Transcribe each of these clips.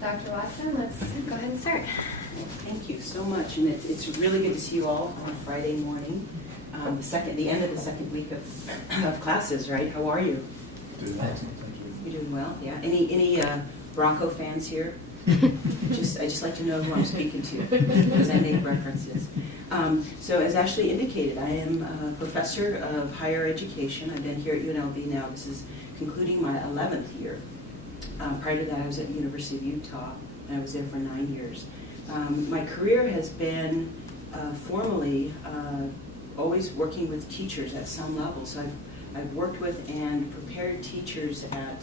Dr. Watson, let's go ahead and start. Thank you so much, and it's really good to see you all on a Friday morning, the end of the second week of classes, right? How are you? Doing well. Thank you. You're doing well, yeah. Any Bronco fans here? I just like to know who I'm speaking to because I make references. So as Ashley indicated, I am a professor of higher education. I've been here at UNLV now. This is concluding my 11th year. Prior to that, I was at the University of Utah, and I was there for 9 years. My career has been formally always working with teachers at some level. So I've worked with and prepared teachers at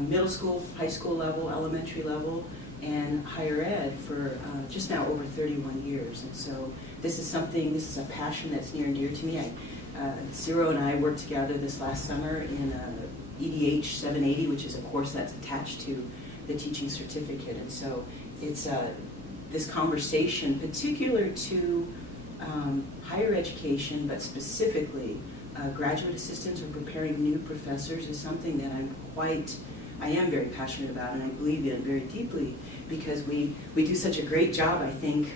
middle school, high school level, elementary level, and higher ed for just now over 31 years. And so this is a passion that's near and dear to me. Ciro and I worked together this last summer in EDH 780, which is a course that's attached to the teaching certificate. And so it's this conversation particular to higher education, but specifically graduate assistants or preparing new professors is something that I am very passionate about, and I believe in very deeply, because we do such a great job, I think,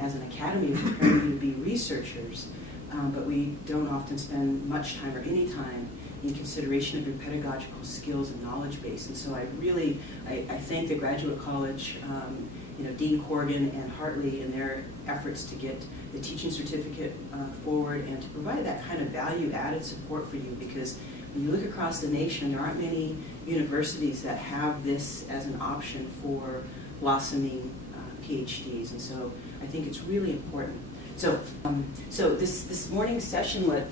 as an academy of preparing you to be researchers, but we don't often spend much time or any time in consideration of your pedagogical skills and knowledge base. And so I thank the Graduate College, Dean Corrigan and Hartley in their efforts to get the teaching certificate forward and to provide that kind of value-added support for you, because when you look across the nation, there aren't many universities that have this as an option for blossoming PhDs, and so I think it's really important. So this morning's session, what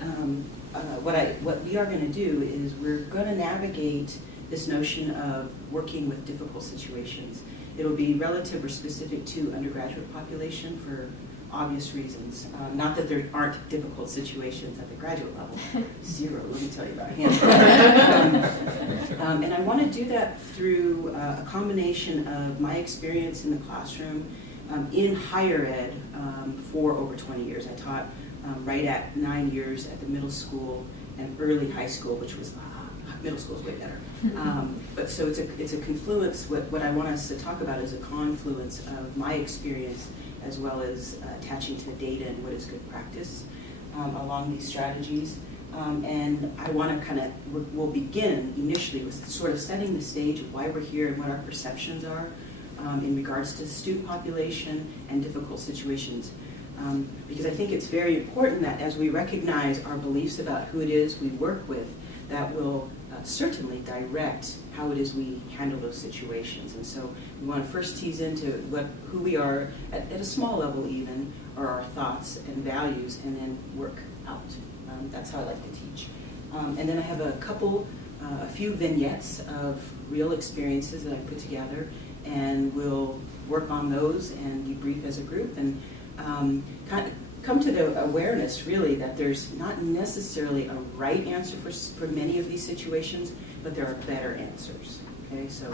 we are going to do is we're going to navigate this notion of working with difficult situations. It'll be relative or specific to undergraduate population for obvious reasons. Not that there aren't difficult situations at the graduate level. Zero, let me tell you about him. And I want to do that through a combination of my experience in the classroom in higher ed for over 20 years. I taught right at 9 years at the middle school and early high school, which was middle school is way better. But so it's a confluence. What I want us to talk about is a confluence of my experience as well as attaching to data and what is good practice along these strategies. And I want to we'll begin initially with sort of setting the stage of why we're here and what our perceptions are in regards to the student population and difficult situations. Because I think it's very important that as we recognize our beliefs about who it is we work with, that will certainly direct how it is we handle those situations. And so we want to first tease into who we are at a small level even, or our thoughts and values, and then work out. That's how I like to teach. And then I have a few vignettes of real experiences that I put together, and we'll work on those and debrief as a group, and kind of come to the awareness, really, that there's not necessarily a right answer for many of these situations, but there are better answers. Okay, so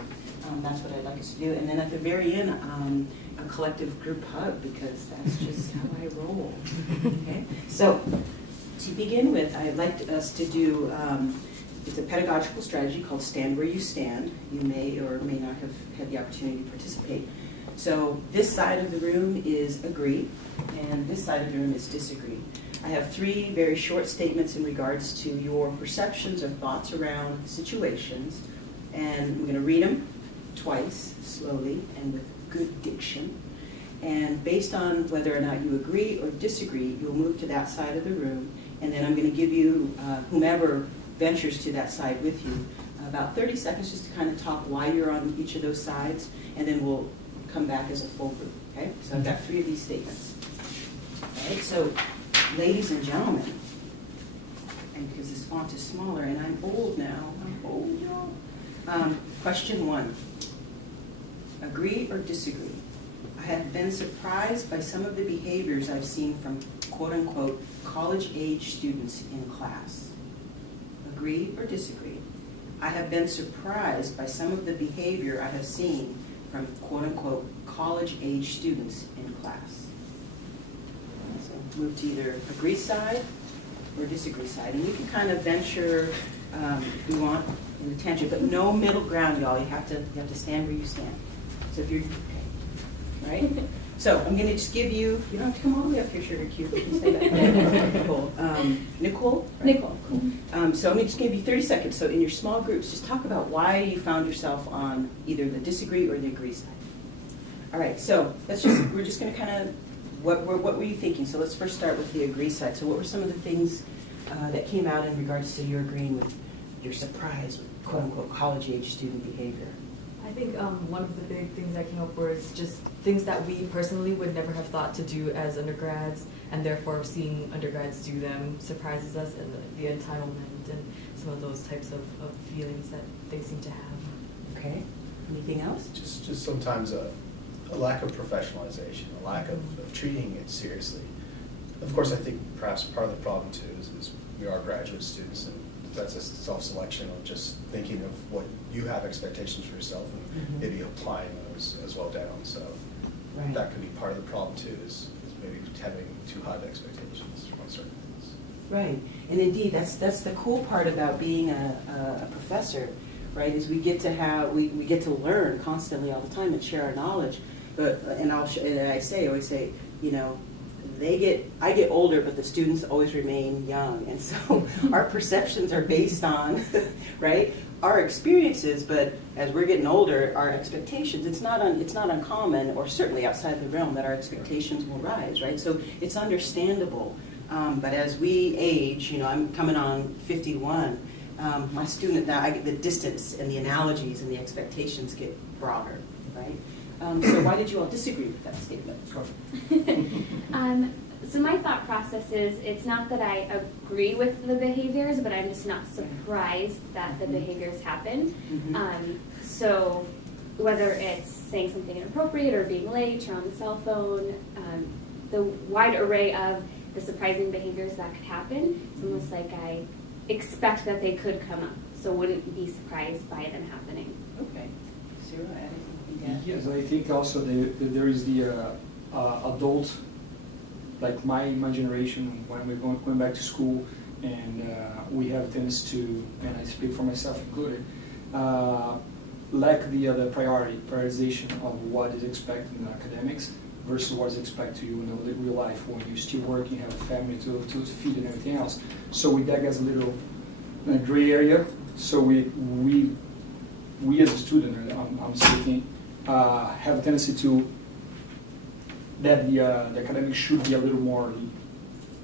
that's what I'd like us to do. And then at the very end, a collective group hug, because that's just how I roll. Okay, so to begin with, I'd like us to do, it's a pedagogical strategy called Stand Where You Stand. You may or may not have had the opportunity to participate. So this side of the room is agree, and this side of the room is disagree. I have 3 very short statements in regards to your perceptions or thoughts around situations, and I'm going to read them twice, slowly, and with good diction. And based on whether or not you agree or disagree, you'll move to that side of the room, and then I'm going to give you, whomever ventures to that side with you, about 30 seconds just to kind of talk why you're on each of those sides, and then we'll come back as a full group, okay? So I've got 3 of these statements. All right, so ladies and gentlemen, and because this font is smaller and I'm old now, y'all. Question 1, agree or disagree? I have been surprised by some of the behaviors I've seen from quote-unquote college-age students in class. Agree or disagree? I have been surprised by some of the behavior I have seen from quote-unquote college-age students in class. So move to either agree side or disagree side. And you can kind of venture, if you want, in the tangent, but no middle ground, y'all. You have to stand where you stand. So if you're, okay, right? So I'm going to just give you don't have to come all the way up here, Sugar Cube. You can stay back there. Nicole. Nicole? Right? Nicole. Cool. So I'm going to just give you 30 seconds. So in your small groups, just talk about why you found yourself on either the disagree or the agree side. All right, so we're just going to kind of, what were you thinking? So let's first start with the agree side. So what were some of the things that came out in regards to your agreeing with your surprise with quote-unquote college-age student behavior? I think one of the big things that came up was just things that we personally would never have thought to do as undergrads, and therefore seeing undergrads do them surprises us, and the entitlement and some of those types of feelings that they seem to have. Okay, anything else? Just sometimes a lack of professionalization, a lack of treating it seriously. Of course, I think perhaps part of the problem too is we are graduate students, and that's a self-selection of just thinking of what you have expectations for yourself and maybe applying those as well down. So Right. that could be part of the problem too, is maybe having too high of expectations on certain things. Right, and indeed, that's the cool part about being a professor, right? Is we get to learn constantly all the time and share our knowledge. But I always say, you know, I get older, but the students always remain young, and so our perceptions are based on, right, our experiences. But as we're getting older, our expectations, it's not uncommon, or certainly outside the realm, that our expectations will rise, right? So it's understandable. But as we age, you know, I'm coming on 51. My student now, the distance and the analogies and the expectations get broader, right? So why did you all disagree with that statement? So my thought process is, it's not that I agree with the behaviors, but I'm just not surprised that the behaviors happen. So whether it's saying something inappropriate or being late or on the cell phone, the wide array of the surprising behaviors that could happen, it's almost like I expect that they could come up, so wouldn't be surprised by them happening. Okay. Sarah, anything? Yeah. Yes, I think also there is the adult, like my generation, when we're going back to school, and we have tendency to, and I speak for myself included, lack the prioritization of what is expected in academics versus what is expected to you in the real life when you're still working, have a family to feed and everything else. So with that as a little gray area, so we as a student, I'm speaking, have a tendency to that the academic should be a little more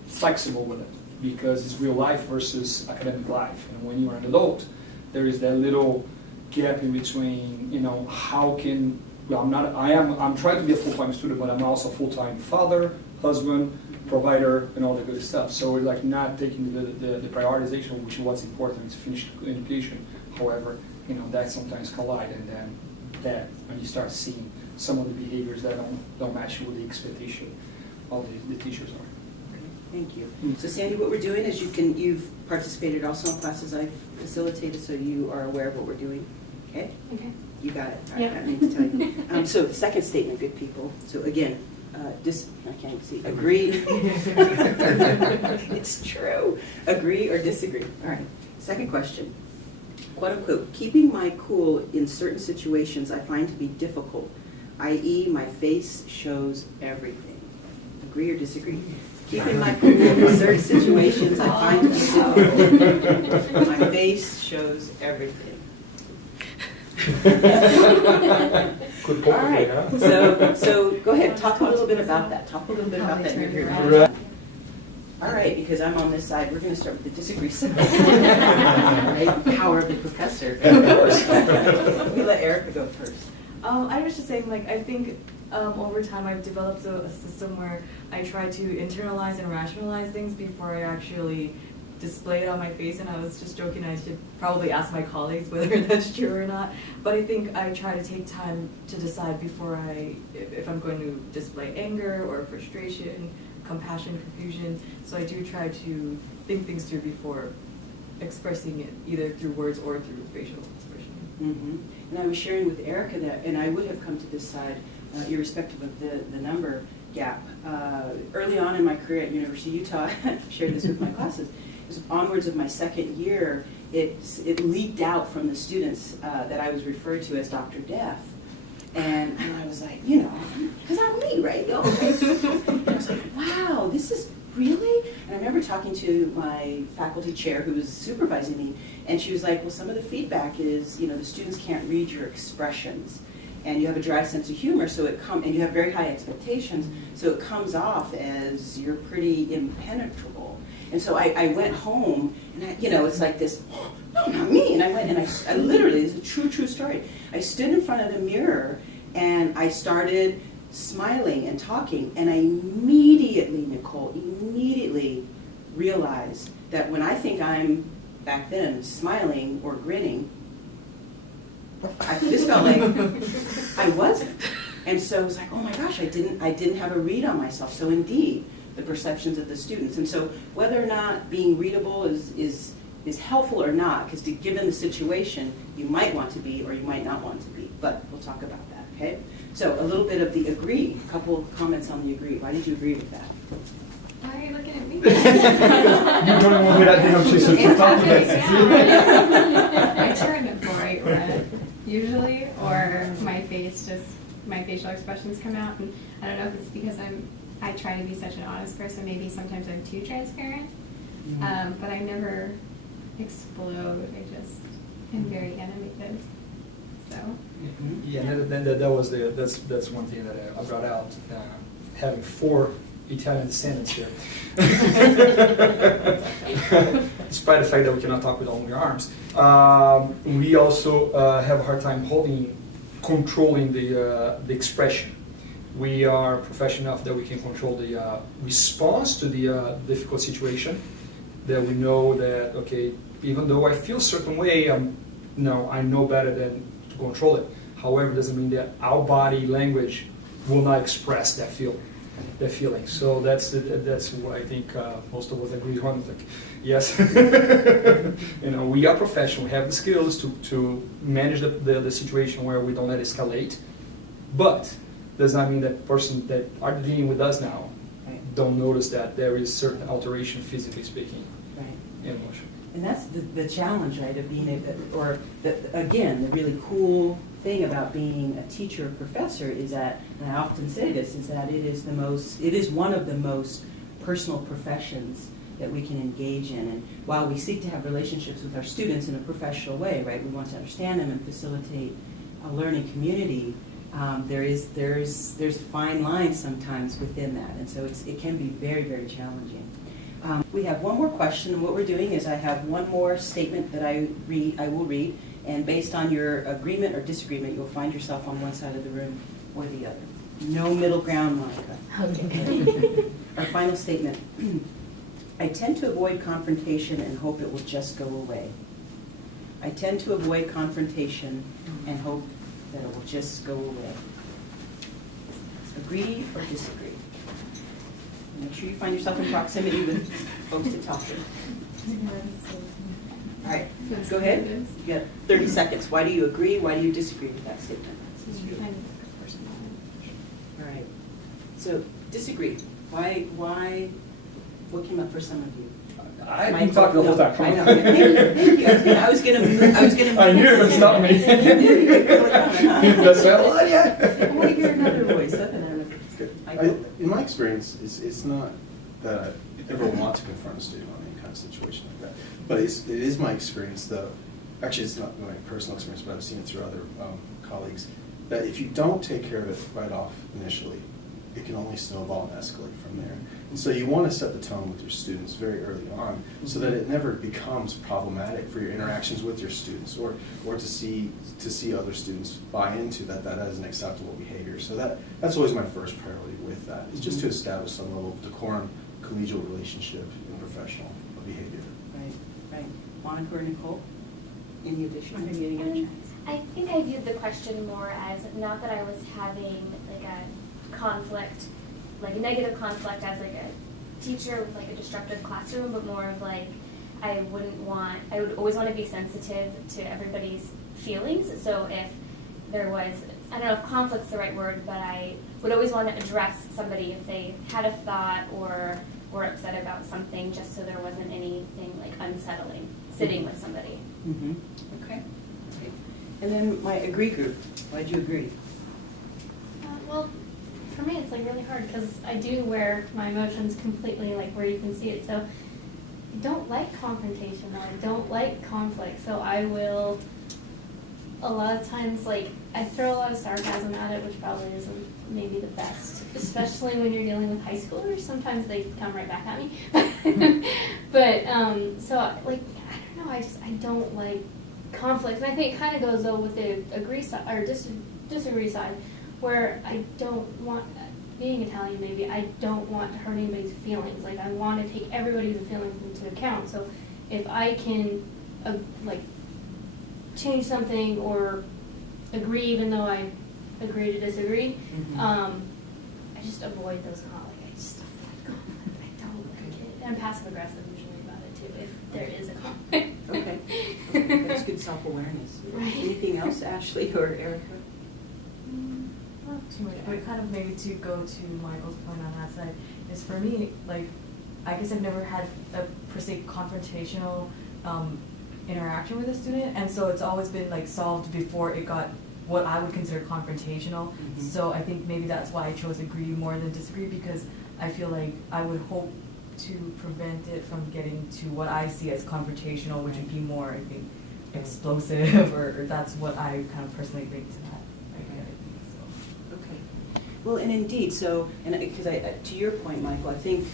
flexible with it, because it's real life versus academic life. And when you're an adult, there is that little gap in between, you know, how can, well, I'm trying to be a full-time student, but I'm also a full-time father, husband, provider, and all the good stuff. So we're like not taking the prioritization, which is what's important, is finish education. However, you know, that sometimes collide, and then that when you start seeing some of the behaviors that don't match with the expectation of the teachers are. Okay, thank you. So Sandy, what we're doing is you've participated also in classes I've facilitated, so you are aware of what we're doing. Okay? Okay. You got it. All Yep. right, I need to tell you. So the second statement, good people. So again, I can't see. Agree. It's true. Agree or disagree. All right. Second question. Quote unquote, keeping my cool in certain situations I find to be difficult, i.e. my face shows everything. Agree or disagree? Keeping my cool in certain situations I find to be difficult. My face shows everything. Good point. All right. Huh? So go ahead. Talk a little bit about that. Talk a little bit about that. You're here. Right. All right, because I'm on this side, we're going to start with the disagree side. Right? Power of the professor. We let Erica go first. I was just saying, like, I think over time I've developed a system where I try to internalize and rationalize things before I actually display it on my face. And I was just joking, I should probably ask my colleagues whether that's true or not. But I think I try to take time to decide before if I'm going to display anger or frustration, compassion, confusion. So I do try to think things through before expressing it, either through words or through facial expression. Mm-hmm. And I was sharing with Erica that, and I would have come to this side, irrespective of the number gap. Early on in my career at University of Utah, I shared this with my classes, it was onwards of my second year, it leaked out from the students that I was referred to as Dr. Death. And I was like, you know, because I'm me, right? And I was like, wow, this is really? And I remember talking to my faculty chair who was supervising me, and she was like, well, some of the feedback is, you know, the students can't read your expressions. And you have a dry sense of humor, so and you have very high expectations, so it comes off as you're pretty impenetrable. And so I went home, and you know, it's like this, oh, no, not me. And I went, and I literally, this is a true story. I stood in front of the mirror, and I started smiling and talking, and I immediately, Nicole, realized that when I think I'm, back then, smiling or grinning, this felt like I wasn't. And so it was like, oh my gosh, I didn't have a read on myself. So indeed, the perceptions of the students. And so whether or not being readable is helpful or not, because given the situation, you might want to be or you might not want to be. But we'll talk about that, okay? So a little bit of the agree, a couple of comments on the agree. Why did you agree with that? Why are you looking at me? You don't want me to have chance to talk about it. I turn bright red usually, or my facial expressions come out, and I don't know if it's because I try to be such an honest person. Maybe sometimes I'm too transparent, but I never explode. I just am very animated. So. Yeah, and then that's one thing that I brought out, having 4 Italian descendants here. Despite the fact that we cannot talk with only arms, we also have a hard time controlling the expression. We are professional enough that we can control the response to the difficult situation. That we know that, okay, even though I feel a certain way, I know better than to control it. However, it doesn't mean that our body language will not express that feeling. So that's what I think most of us agree on. Like, yes, we are professional. We have the skills to manage the situation where we don't let it escalate. But does not mean that person that are dealing with us now don't notice that there is certain alteration, physically speaking, in emotion. And that's the challenge, right, of being again, the really cool thing about being a teacher or professor is that, and I often say this, is that it is one of the most personal professions that we can engage in. And while we seek to have relationships with our students in a professional way, right, we want to understand them and facilitate a learning community, there's fine lines sometimes within that. And so it can be very, very challenging. We have one more question, and what we're doing is I have one more statement that I will read, and based on your agreement or disagreement, you'll find yourself on one side of the room or the other. No middle ground, Monica. Okay. Our final statement. I tend to avoid confrontation and hope it will just go away. I tend to avoid confrontation and hope that it will just go away. Agree or disagree? Make sure you find yourself in proximity with folks to talk to. All right, go ahead. You got 30 seconds. Why do you agree? Why do you disagree with that statement? All right. So disagree. Why? What came up for some of you? I've been talking the whole time. I know. Thank you. I was gonna move. I knew it would stop me. That's well, yeah. I want to hear another voice. In my experience, it's not that I ever want to confront a student on any kind of situation like that. But it is my experience, though. Actually, it's not my personal experience, but I've seen it through other colleagues, that if you don't take care of it right off initially, it can only snowball and escalate from there. And so you want to set the tone with your students very early on so that it never becomes problematic for your interactions with your students or to see other students buy into that as an acceptable behavior. So that's always my first priority with that, is just to establish some level of decorum, collegial relationship, and professional behavior. Right. Monica or Nicole? Any additional? Maybe you didn't get a chance. I think I viewed the question more as not that I was having like a conflict, like a negative conflict as like a teacher with like a destructive classroom, but more of like I would always want to be sensitive to everybody's feelings. So if there was, I don't know if conflict's the right word, but I would always want to address somebody if they had a thought or were upset about something, just so there wasn't anything like unsettling sitting with somebody. Mm-hmm. Okay. And then my agree group. Why'd you agree? Well, for me, it's like really hard because I do wear my emotions completely, like where you can see it. So I don't like confrontation. I don't like conflict. So I will, a lot of times, like I throw a lot of sarcasm at it, which probably isn't maybe the best, especially when you're dealing with high schoolers. Sometimes they come right back at me. But so like I don't know. I don't like conflict, and I think it kind of goes though with the agree side or disagree side, where I don't want, being Italian maybe, I don't want to hurt anybody's feelings. Like I want to take everybody's feelings into account. So if I can like change something or agree even though I agree to disagree, I just avoid those conflicts. I just avoid conflict. I don't like it. And I'm passive aggressive usually about it too if there is a conflict. Okay. That's good self-awareness. Right. Anything else, Ashley or Erica? Not too much, but kind of maybe to go to Michael's point on that side is for me, like, I guess I've never had a per se confrontational interaction with a student, and so it's always been like solved before it got what I would consider confrontational. So I think maybe that's why I chose agree more than disagree, because I feel like I would hope to prevent it from getting to what I see as confrontational, which would be more, I think, explosive, or that's what I kind of personally think to that. Okay. Well, and indeed, so, and because to your point, Michael, I think,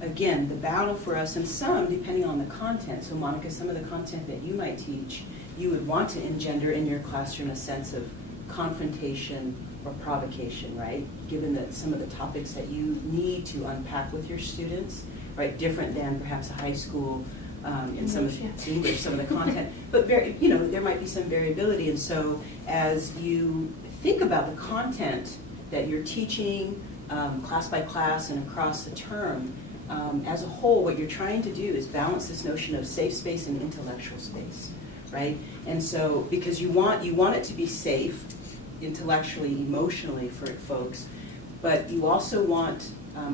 again, the battle for us, and some, depending on the content, so Monica, some of the content that you might teach, you would want to engender in your classroom a sense of confrontation or provocation, right? Given that some of the topics that you need to unpack with your students, right, different than perhaps a high school in some of the English, some of the content, but there might be some variability. And so as you think about the content that you're teaching class by class and across the term, as a whole, what you're trying to do is balance this notion of safe space and intellectual space, right? And so, because you want it to be safe, intellectually, emotionally for folks, but you also want,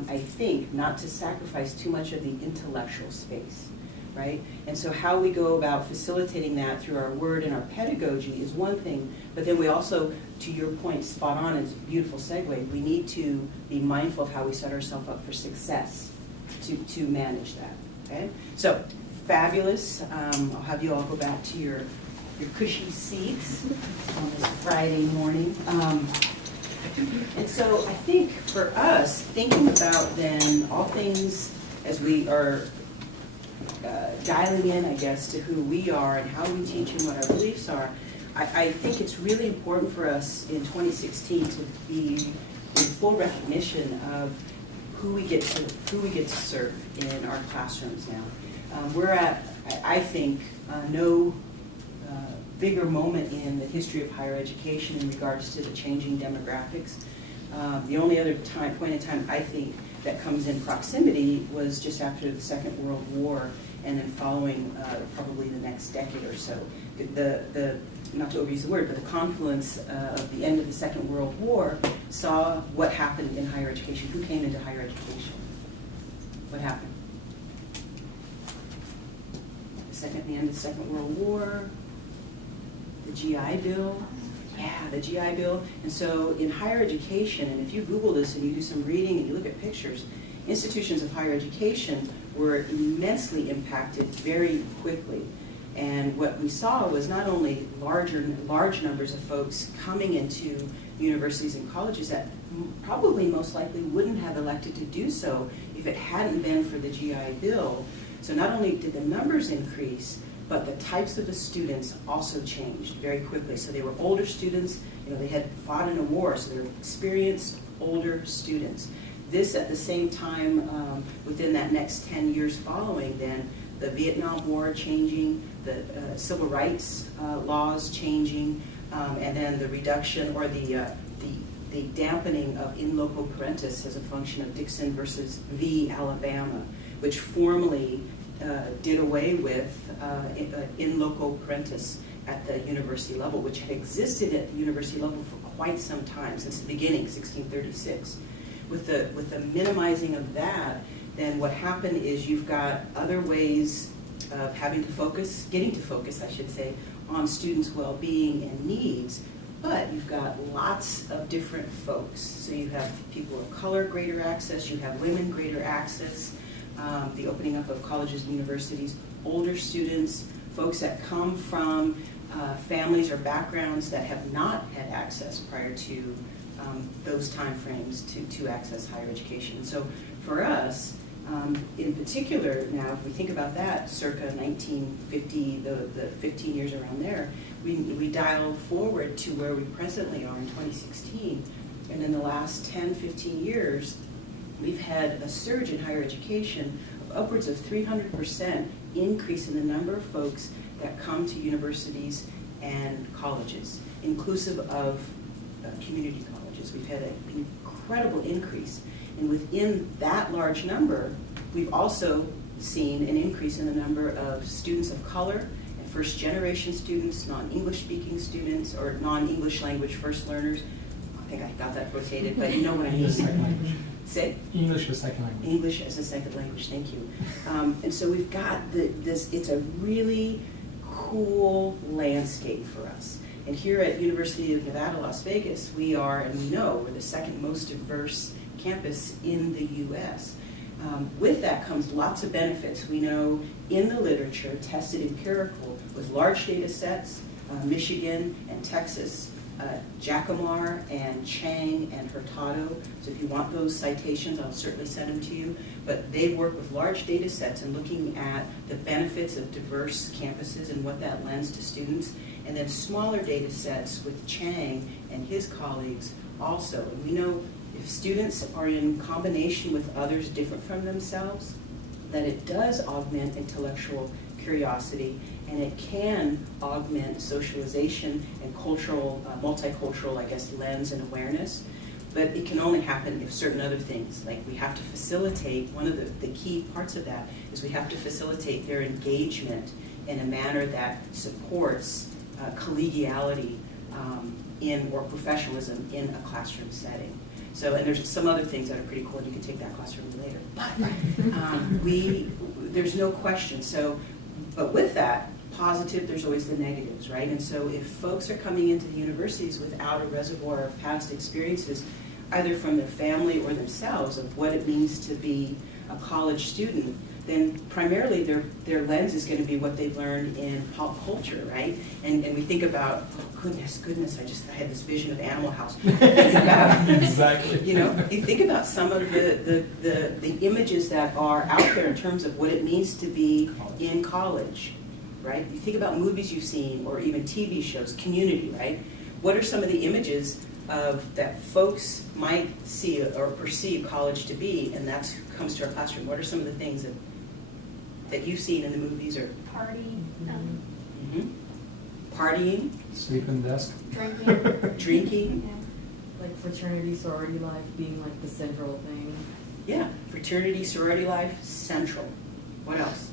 I think, not to sacrifice too much of the intellectual space, right? And so how we go about facilitating that through our word and our pedagogy is one thing, but then we also, to your point, spot on, it's a beautiful segue, we need to be mindful of how we set ourselves up for success to manage that, okay? So, fabulous. I'll have you all go back to your cushy seats on this Friday morning. And so I think for us, thinking about then all things as we are dialing in, I guess, to who we are and how we teach and what our beliefs are, I think it's really important for us in 2016 to be in full recognition of who we get to serve in our classrooms now. We're at, I think, no bigger moment in the history of higher education in regards to the changing demographics. The only other point in time I think that comes in proximity was just after the Second World War, and then following probably the next decade or so. The not to overuse the word, but the confluence of the end of the Second World War saw what happened in higher education. Who came into higher education? What happened? The end of the Second World War, the GI Bill. Yeah, the GI Bill. And so in higher education, and if you Google this and you do some reading and you look at pictures, institutions of higher education were immensely impacted very quickly. And what we saw was not only large numbers of folks coming into universities and colleges that probably most likely wouldn't have elected to do so if it hadn't been for the GI Bill. So not only did the numbers increase, but the types of the students also changed very quickly. So they were older students, they had fought in a war, so they were experienced, older students. This at the same time, within that next 10 years following then, the Vietnam War changing, the civil rights laws changing, and then the reduction or the dampening of in loco parentis as a function of Dixon versus v. Alabama, which formally did away with in loco parentis at the university level, which had existed at the university level for quite some time, since the beginning, 1636. With the minimizing of that, then what happened is you've got other ways of getting to focus, I should say, on students' well-being and needs, but you've got lots of different folks. So you have people of color, greater access, you have women, greater access, the opening up of colleges and universities, older students, folks that come from families or backgrounds that have not had access prior to those time frames to access higher education. So for us, in particular, now if we think about that, circa 1950, the 15 years around there, we dialed forward to where we presently are in 2016, and in the last 10, 15 years, we've had a surge in higher education of upwards of 300% increase in the number of folks that come to universities and colleges, inclusive of community colleges. We've had an incredible increase. And within that large number, we've also seen an increase in the number of students of color and first-generation students, non-English speaking students, or non-English language first learners. I think I got that rotated, but you know what I mean. Second language. Say? English as a second language. English as a second language, thank you. And so we've got this, it's a really cool landscape for us. And here at University of Nevada, Las Vegas, we are, and we know, we're the second most diverse campus in the U.S. With that comes lots of benefits. We know in the literature, tested empirical, with large data sets, Michigan and Texas, Jacomar and Chang and Hurtado. So if you want those citations, I'll certainly send them to you. But they work with large data sets and looking at the benefits of diverse campuses and what that lends to students. And then smaller data sets with Chang and his colleagues also. And we know if students are in combination with others different from themselves, that it does augment intellectual curiosity, and it can augment socialization and cultural, multicultural, I guess, lens and awareness. But it can only happen if certain other things, like we have to facilitate, one of the key parts of that is we have to facilitate their engagement in a manner that supports collegiality or professionalism in a classroom setting. So, and there's some other things that are pretty cool, and you can take that class from me later. But there's no question. So, but with that, positive, there's always the negatives, right? And so if folks are coming into the universities without a reservoir of past experiences, either from their family or themselves, of what it means to be a college student, then primarily their lens is going to be what they've learned in pop culture, right? And we think about, oh, goodness, I had this vision of Animal House. Think about, Exactly. you know, you think about some of the images that are out there in terms of what it means to be in college, right? You think about movies you've seen or even TV shows, Community, right? What are some of the images of that folks might see or perceive college to be, and that comes to our classroom? What are some of the things that you've seen in the movies or Party, partying, Sleeping desk. drinking? Yeah. Like fraternity, sorority life being like the central thing. Yeah, fraternity, sorority life, central. What else?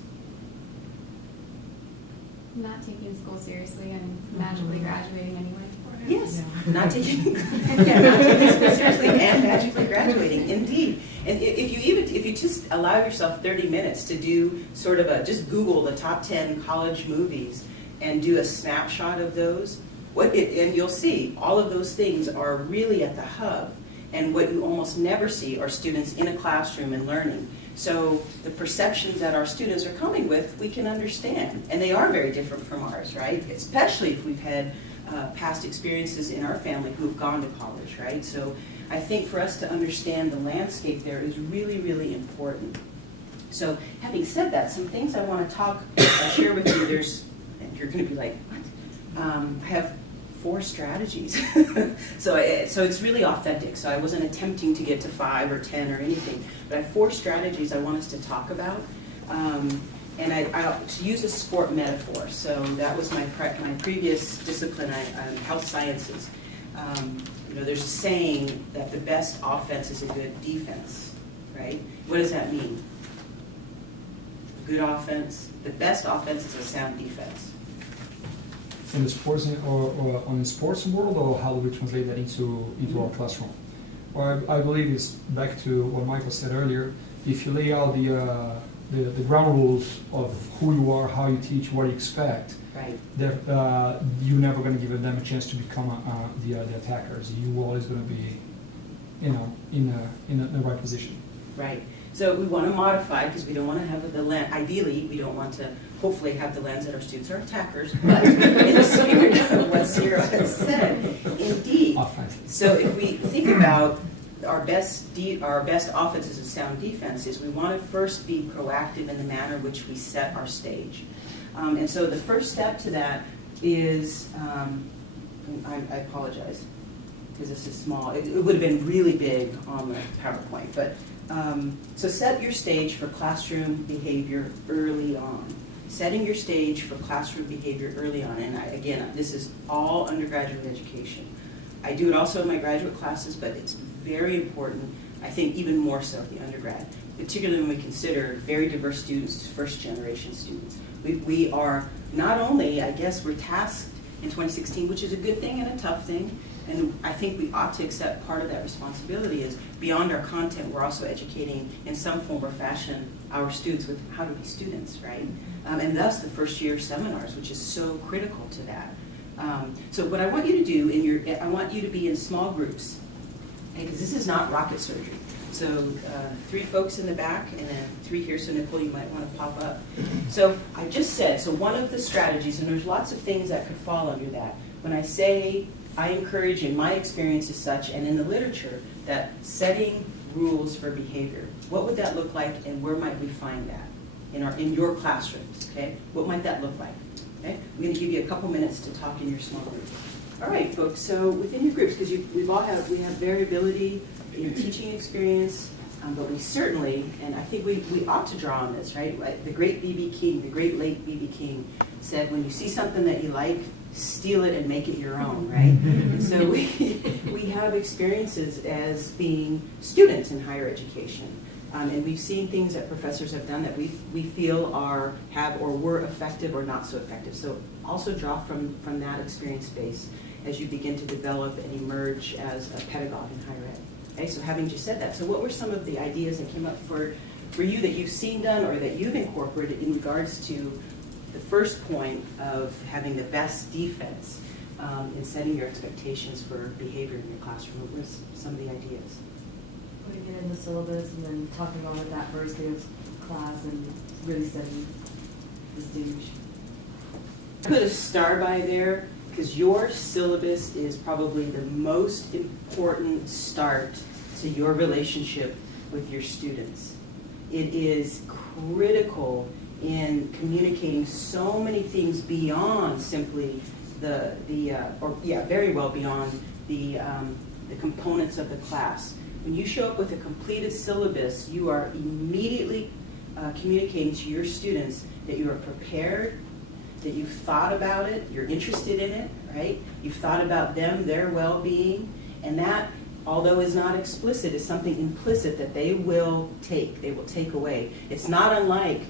Not taking school seriously and magically graduating anyway. Yes, Yeah. not taking school seriously and magically graduating, indeed. And if you just allow yourself 30 minutes to do sort of just Google the top 10 college movies and do a snapshot of those, and you'll see all of those things are really at the hub. And what you almost never see are students in a classroom and learning. So the perceptions that our students are coming with, we can understand. And they are very different from ours, right? Especially if we've had past experiences in our family who've gone to college, right? So I think for us to understand the landscape there is really, really important. So having said that, some things I want to share with you. And you're going to be like, what? I have 4 strategies. So it's really authentic. So I wasn't attempting to get to 5 or 10 or anything, but I have 4 strategies I want us to talk about. And I'll use a sport metaphor. So that was my previous discipline, health sciences. There's a saying that the best offense is a good defense, right? What does that mean? Good offense. The best offense is a sound defense. In the sports or on the sports world, or how do we translate that into our classroom? Or I believe it's back to what Michael said earlier. If you lay out the ground rules of who you are, how you teach, what you expect, Right. you're never going to give them a chance to become the attackers. You're always going to be, you know, in the right position. Right. So we want to modify, because we don't want to have the lens, ideally, we don't want to hopefully have the lens that our students are attackers, but in the spirit of what Sierra has said, indeed. Offensive. So if we think about our best offenses and sound defenses, we want to first be proactive in the manner in which we set our stage. And so the first step to that is, I apologize, because this is small. It would have been really big on the PowerPoint, but so set your stage for classroom behavior early on. Setting your stage for classroom behavior early on, and again, this is all undergraduate education. I do it also in my graduate classes, but it's very important, I think even more so the undergrad, particularly when we consider very diverse students, first generation students. We are not only, I guess, we're tasked in 2016, which is a good thing and a tough thing, and I think we ought to accept part of that responsibility is beyond our content, we're also educating in some form or fashion our students with how to be students, right? And thus the first year seminars, which is so critical to that. So what I want you to do, I want you to be in small groups, because this is not rocket surgery. So 3 folks in the back and then 3 here, so Nicole, you might want to pop up. So I just said, so one of the strategies, and there's lots of things that could fall under that. When I say I encourage, in my experience as such, and in the literature, that setting rules for behavior, what would that look like and where might we find that in your classrooms, okay? What might that look like, okay? I'm going to give you a couple minutes to talk in your small group. All right, folks, so within your groups, because we have variability in teaching experience, but we certainly, and I think we ought to draw on this, right? Like the great B.B. King, the great late B.B. King said, when you see something that you like, steal it and make it your own, right? And so we have experiences as being students in higher education. And we've seen things that professors have done that we feel have or were effective or not so effective. So also draw from that experience base as you begin to develop and emerge as a pedagogue in higher ed. Okay, so having just said that, so what were some of the ideas that came up for you that you've seen done or that you've incorporated in regards to the first point of having the best defense in setting your expectations for behavior in your classroom? What were some of the ideas? Putting it in the syllabus and then talking about it that first day of class and really setting the stage. Put a star by there because your syllabus is probably the most important start to your relationship with your students. It is critical in communicating so many things beyond simply very well beyond the components of the class. When you show up with a completed syllabus, you are immediately communicating to your students that you are prepared, that you've thought about it, you're interested in it, right? You've thought about them, their well-being, and that, although is not explicit, is something implicit that they will take away. It's not unlike,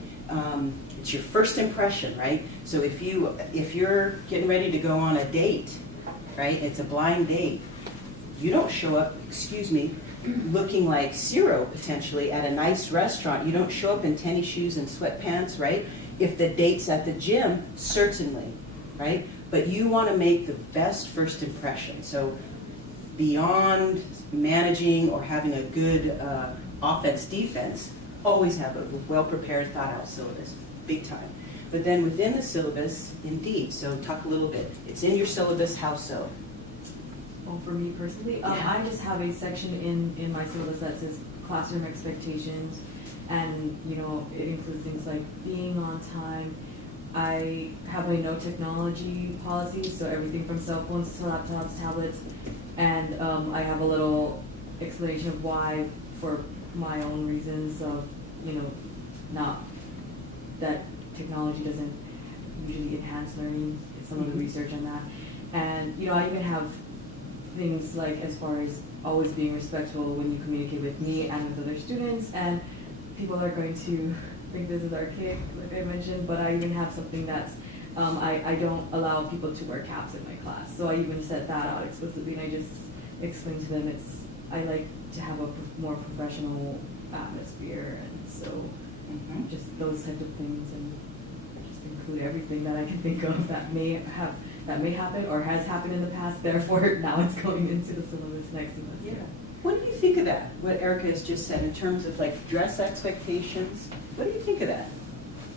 it's your first impression, right? So if you're getting ready to go on a date, right, it's a blind date, you don't show up, looking like Ciro potentially at a nice restaurant. You don't show up in tennis shoes and sweatpants, right? If the date's at the gym, certainly, right? But you want to make the best first impression. So beyond managing or having a good offense-defense, always have a well-prepared, thought-out syllabus, big time. But then within the syllabus, indeed, so talk a little bit. It's in your syllabus, how so? Well, for me personally, Yeah. I just have a section in my syllabus that says classroom expectations, and it includes things like being on time. I have a no technology policy, so everything from cell phones to laptops, tablets, and I have a little explanation of why, for my own reasons of not that technology doesn't usually enhance learning. Some of the research on that, and I even have things like as far as always being respectful when you communicate with me and with other students, and people are going to think this is archaic, like I mentioned, but I even have something that's I don't allow people to wear caps in my class, so I even set that out explicitly, and I just explain to them I like to have a more professional atmosphere, and so just those type of things, and just include everything that I can think of that may happen or has happened in the past. Therefore, now it's going into the syllabus next semester. Yeah. What do you think of that? What Erica has just said in terms of like dress expectations. What do you think of that?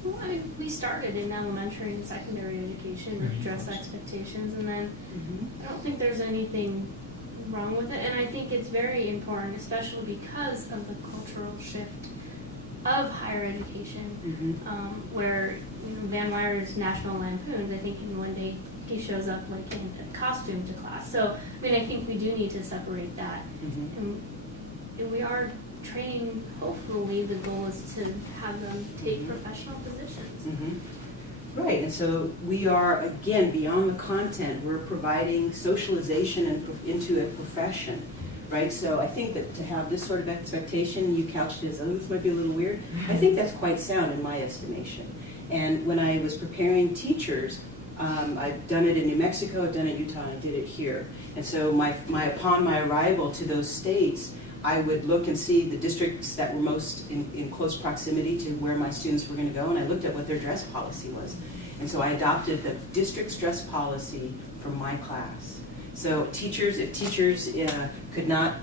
Well, we started in elementary and secondary education with dress expectations, and then I don't think there's anything wrong with it, and I think it's very important, especially because of the cultural shift of higher education, where Van Meyer's National Lampoons, I think one day he shows up like in a costume to class. So, I mean, I think we do need to separate that. And we are training, hopefully the goal is to have them take professional positions. Right, and so we are, again, beyond the content, we're providing socialization into a profession, right? So I think that to have this sort of expectation, you couched it as, oh, this might be a little weird. I think that's quite sound in my estimation. And when I was preparing teachers, I've done it in New Mexico, I've done it in Utah, and I did it here. And so upon my arrival to those states, I would look and see the districts that were most in close proximity to where my students were going to go, and I looked at what their dress policy was. And so I adopted the district's dress policy for my class. So teachers, if teachers could not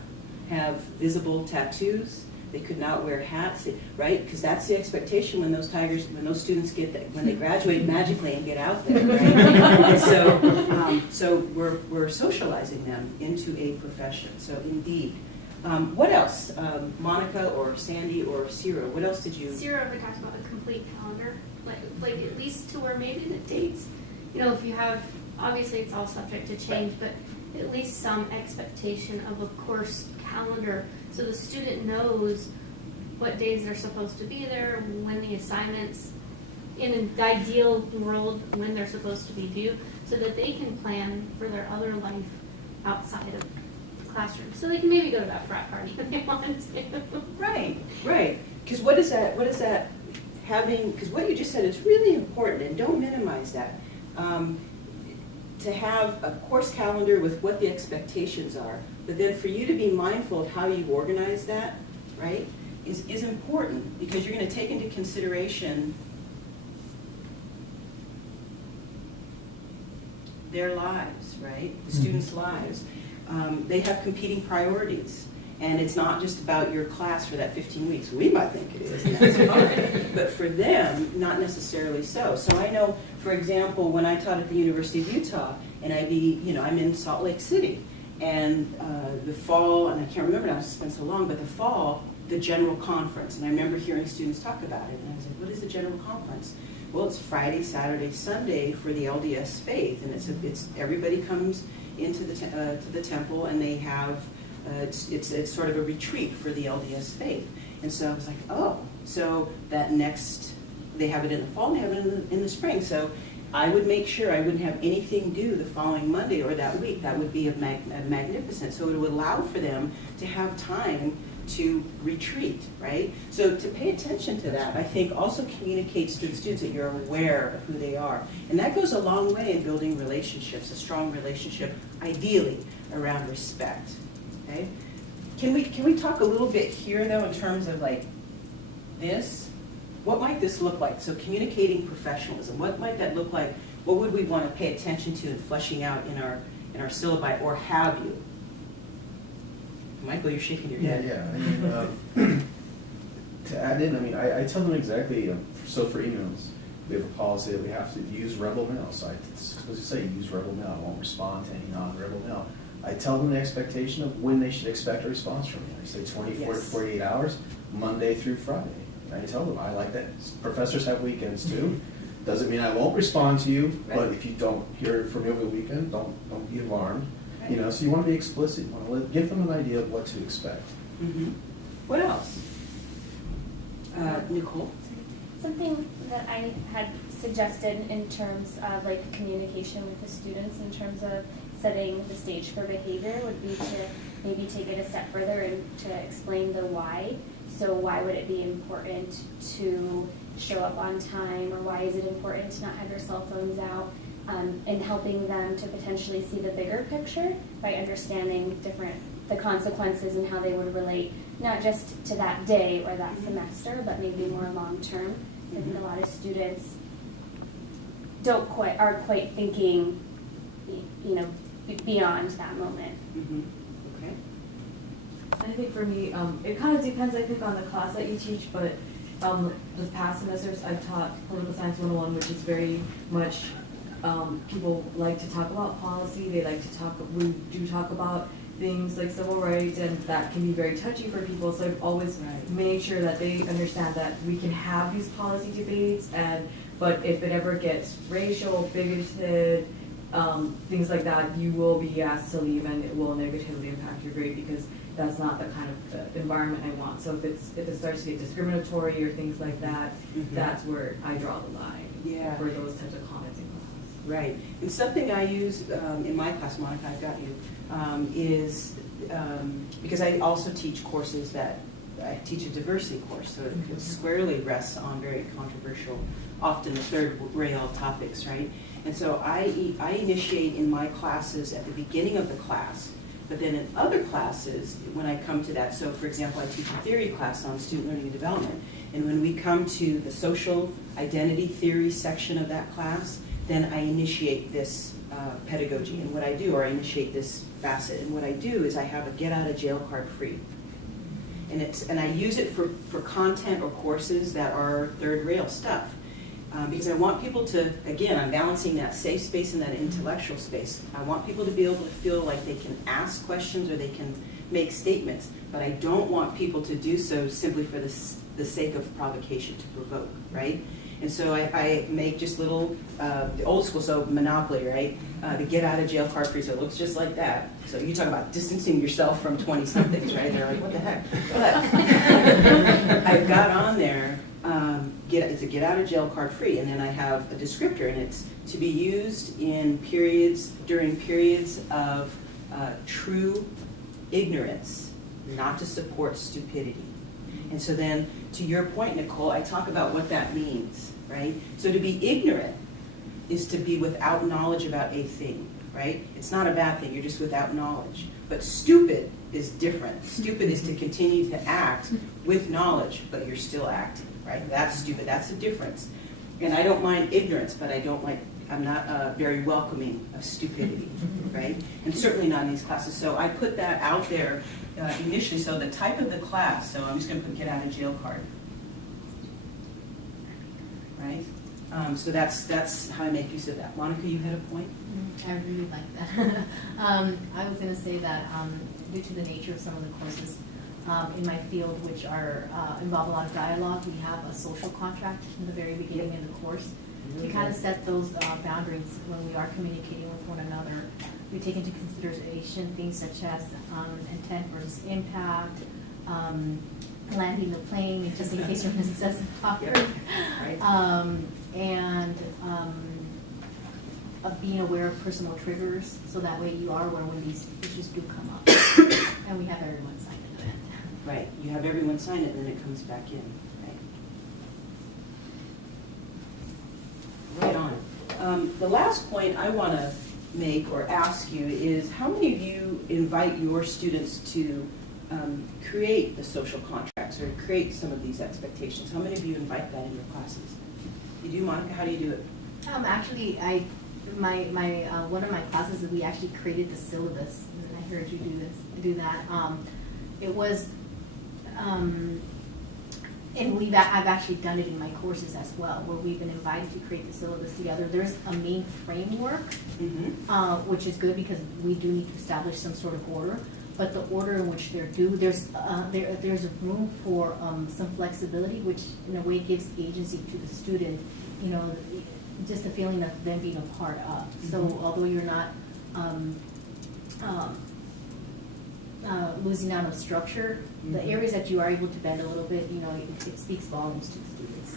have visible tattoos, they could not wear hats, right? Because that's the expectation when those students when they graduate magically and get out there, right? And so we're socializing them into a profession. So indeed. What else? Monica or Sandy or Ciro, what else did you? Ciro ever talks about a complete calendar, like at least to where maybe the dates, if you have, obviously it's all subject to change, but at least some expectation of a course calendar so the student knows what days they're supposed to be there, when the assignments, in an ideal world, when they're supposed to be due, so that they can plan for their other life outside of classroom, so they can maybe go to that frat party if they want to. Right. Because what is that having? Because what you just said is really important, and don't minimize that. To have a course calendar with what the expectations are, but then for you to be mindful of how you organize that, right, is important, because you're going to take into consideration their lives, right? The students' lives. They have competing priorities, and it's not just about your class for that 15 weeks. We might think it is, and that's fine, but for them, not necessarily so. So I know, for example, when I taught at the University of Utah, and I'm in Salt Lake City, and the fall, and I can't remember now, it's been so long, but the fall, the general conference, and I remember hearing students talk about it, and I was like, what is the general conference? Well, it's Friday, Saturday, Sunday for the LDS faith, and it's everybody comes into the temple, and they have it's sort of a retreat for the LDS faith. And so I was like, oh, so that next, they have it in the fall, and they have it in the spring. So I would make sure I wouldn't have anything due the following Monday or that week. That would be a magnificent. So it would allow for them to have time to retreat, right? So to pay attention to that, I think also communicates to the students that you're aware of who they are. And that goes a long way in building relationships, a strong relationship, ideally, around respect, okay? Can we talk a little bit here, though, in terms of like this? What might this look like? So communicating professionalism, what might that look like? What would we want to pay attention to in fleshing out in our syllabi, or have you? Michael, you're shaking your head. Yeah. I mean, to add in, I tell them exactly. So for emails, we have a policy that we have to use rebel mail. So I supposed to say use rebel mail. I won't respond to any non-rebel mail. I tell them the expectation of when they should expect a response from me. I say 24 to 48 hours, Monday through Friday. And I tell them I like that. Professors have weekends too. Doesn't mean I won't respond to you, but if you don't hear from me over the weekend, don't be alarmed. So you want to be explicit. You want to give them an idea of what to expect. Mm-hmm. What else? Nicole? Something that I had suggested in terms of like communication with the students, in terms of setting the stage for behavior, would be to maybe take it a step further and to explain the why. So why would it be important to show up on time, or why is it important to not have your cell phones out? and helping them to potentially see the bigger picture by understanding the consequences and how they would relate, not just to that day or that semester, but maybe more long term. I think a lot of students aren't quite thinking, beyond that moment. Okay. I think for me, it kind of depends, I think, on the class that you teach, but the past semesters I've taught Political Science 101, which is very much, people like to talk about policy, we do talk about things like civil rights, and that can be very touchy for people, so I've always made sure that they understand that we can have these policy debates, but if it ever gets racial, bigoted, things like that, you will be asked to leave, and it will negatively impact your grade, because that's not the kind of environment I want. So if it starts to get discriminatory or things like that, that's where I draw the line for those types of comments in class. Right. And something I use in my class, Monica, I've got you, is because I also teach courses I teach a diversity course, so it squarely rests on very controversial, often third rail topics, right? And so I initiate in my classes at the beginning of the class, but then in other classes, when I come to that, so for example, I teach a theory class on student learning and development, and when we come to the social identity theory section of that class, then I initiate this pedagogy, and what I do, or I initiate this facet, and what I do is I have a get out of jail card free. And I use it for content or courses that are third rail stuff. Because I want people to, again, I'm balancing that safe space and that intellectual space. I want people to be able to feel like they can ask questions or they can make statements, but I don't want people to do so simply for the sake of provocation, to provoke, right? And so I make just little, the old school, so Monopoly, right? The get out of jail card free, so it looks just like that. So you talk about distancing yourself from 20-somethings, right? They're like, what the heck? But I've got on there, it's a get out of jail card free, and then I have a descriptor, and it's to be used during periods of true ignorance, not to support stupidity. And so then, to your point, Nicole, I talk about what that means, right? So to be ignorant is to be without knowledge about a thing, right? It's not a bad thing, you're just without knowledge. But stupid is different. Stupid is to continue to act with knowledge, but you're still acting, right? That's stupid, that's the difference. And I don't mind ignorance, but I'm not very welcoming of stupidity, right? And certainly not in these classes. So I put that out there initially. So the type of the class, so I'm just going to put get out of jail card, right? So that's how I make use of that. Monica, you had a point? I really like that. I was going to say that due to the nature of some of the courses in my field, which involve a lot of dialogue, we have a social contract in the very beginning of the course. We kind of set those boundaries when we are communicating with one another. We take into consideration things such as intent versus impact, landing the plane, just in case you're Mrs. And of being aware of personal triggers, so that way you are aware when these issues do come up. And we have everyone sign it. Right, you have everyone sign it and then it comes back in, right? Right on. The last point I want to make or ask you is, how many of you invite your students to create the social contracts or create some of these expectations? How many of you invite that in your classes? You do, Monica? How do you do it? Actually, one of my classes, we actually created the syllabus, and I heard you do that. It was, and I've actually done it in my courses as well, where we've been invited to create the syllabus together. There's a main framework, which is good because we do need to establish some sort of order. But the order in which they're due, there's a room for some flexibility, which in a way gives agency to the student. Just the feeling of them being a part of. So although you're not losing out of structure, the areas that you are able to bend a little bit, it speaks volumes to the students.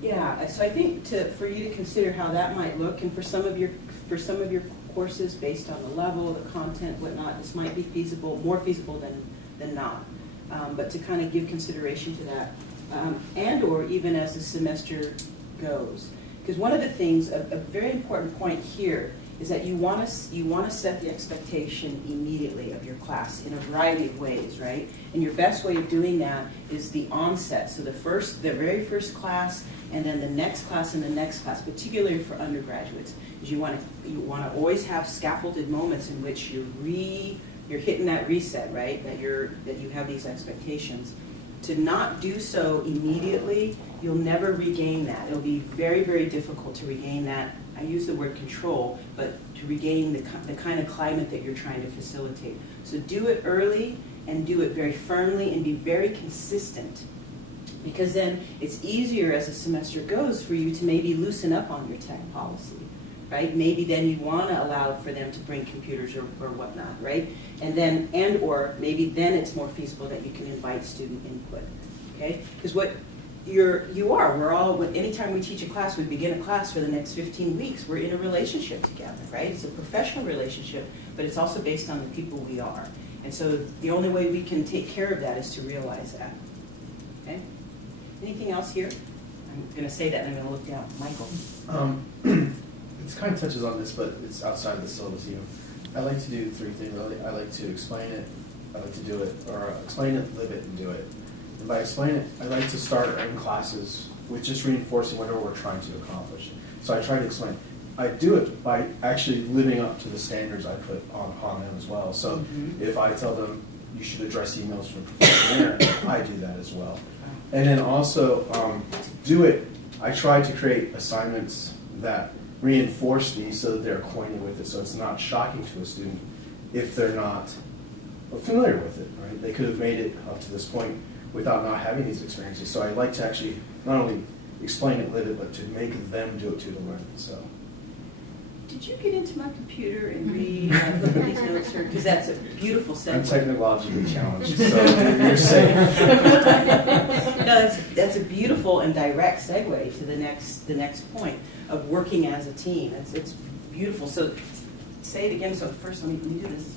Yeah, so I think for you to consider how that might look, and for some of your courses, based on the level, the content, whatnot, this might be more feasible than not. But to kind of give consideration to that, and or even as the semester goes. Because one of the things, a very important point here, is that you want to set the expectation immediately of your class in a variety of ways, right? And your best way of doing that is the onset. So the very first class, and then the next class and the next class, particularly for undergraduates, is you want to always have scaffolded moments in which you're hitting that reset, right? That you have these expectations. To not do so immediately, you'll never regain that. It'll be very, very difficult to regain that. I use the word control, but to regain the kind of climate that you're trying to facilitate. So do it early and do it very firmly and be very consistent, because then it's easier as the semester goes for you to maybe loosen up on your tech policy, right? Maybe then you want to allow for them to bring computers or whatnot, right? Or maybe then it's more feasible that you can invite student input, okay? Because anytime we teach a class, we begin a class for the next 15 weeks, we're in a relationship together, right? It's a professional relationship, but it's also based on the people we are. And so the only way we can take care of that is to realize that, okay? Anything else here? I'm going to say that and I'm going to look down. Michael. It kind of touches on this, but it's outside the syllabus even. I like to do three things. I like to explain it, I like to do it, or explain it, live it, and do it. And by explain it, I like to start in classes with just reinforcing whatever we're trying to accomplish. So I try to explain. I do it by actually living up to the standards I put on them as well. So if I tell them you should address emails from professional error, I do that as well. And then also I try to create assignments that reinforce these so that they're acquainted with it, so it's not shocking to a student if they're not familiar with it, right? They could have made it up to this point without not having these experiences. So I like to actually not only explain it, live it, but to make them do it too, to learn it. So. Did you get into my computer and read look at these notes? Because that's a beautiful segue. I'm technologically challenged, so you're safe. No, that's a beautiful and direct segue to the next point of working as a team. It's beautiful. So say it again. So first, let me do this.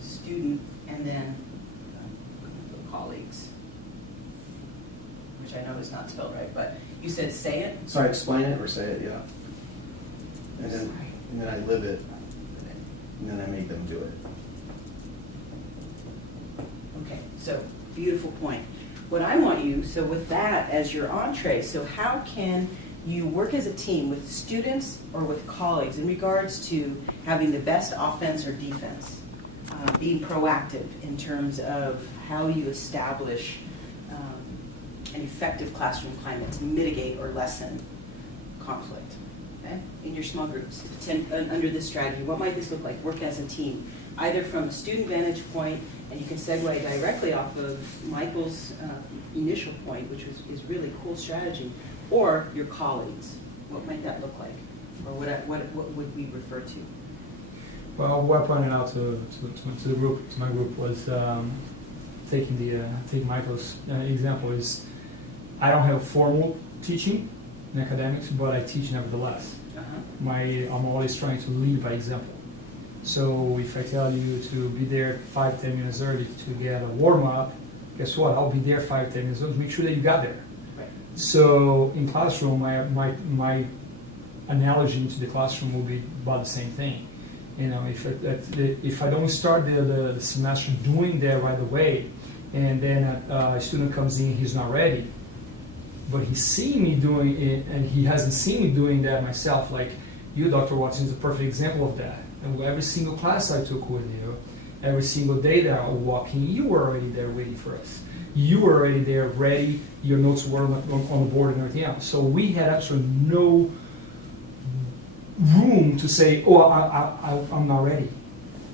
Student, and then colleagues, which I know is not spelled right, but you said say it. So I explain it or say it, yeah. And then I live it, and then I make them do it. Okay, so beautiful point. What I want you, so with that as your entree, so how can you work as a team with students or with colleagues in regards to having the best offense or defense, being proactive in terms of how you establish an effective classroom climate to mitigate or lessen conflict? Okay? In your small groups, under this strategy, what might this look like? Work as a team, either from a student vantage point, and you can segue directly off of Michael's initial point, which is really cool strategy, or your colleagues. What might that look like? Or what would we refer to? Well, what I pointed out to my group was taking Michael's example is I don't have formal teaching in academics, but I teach nevertheless. I'm always trying to lead by example. So if I tell you to be there 5-10 minutes early to get a warm up, guess what? I'll be there 5-10 minutes early to make sure that you got there. Right. So in classroom, my analogy into the classroom will be about the same thing. You know, if I don't start the semester doing that right away, and then a student comes in, he's not ready, but he's seen me doing it, and he hasn't seen me doing that myself. Like you, Dr. Watson, is a perfect example of that. And every single class I took with you, every single day that I was walking, you were already there waiting for us. You were already there ready. Your notes were on the board and everything else. So we had absolutely no room to say, oh, I'm not ready.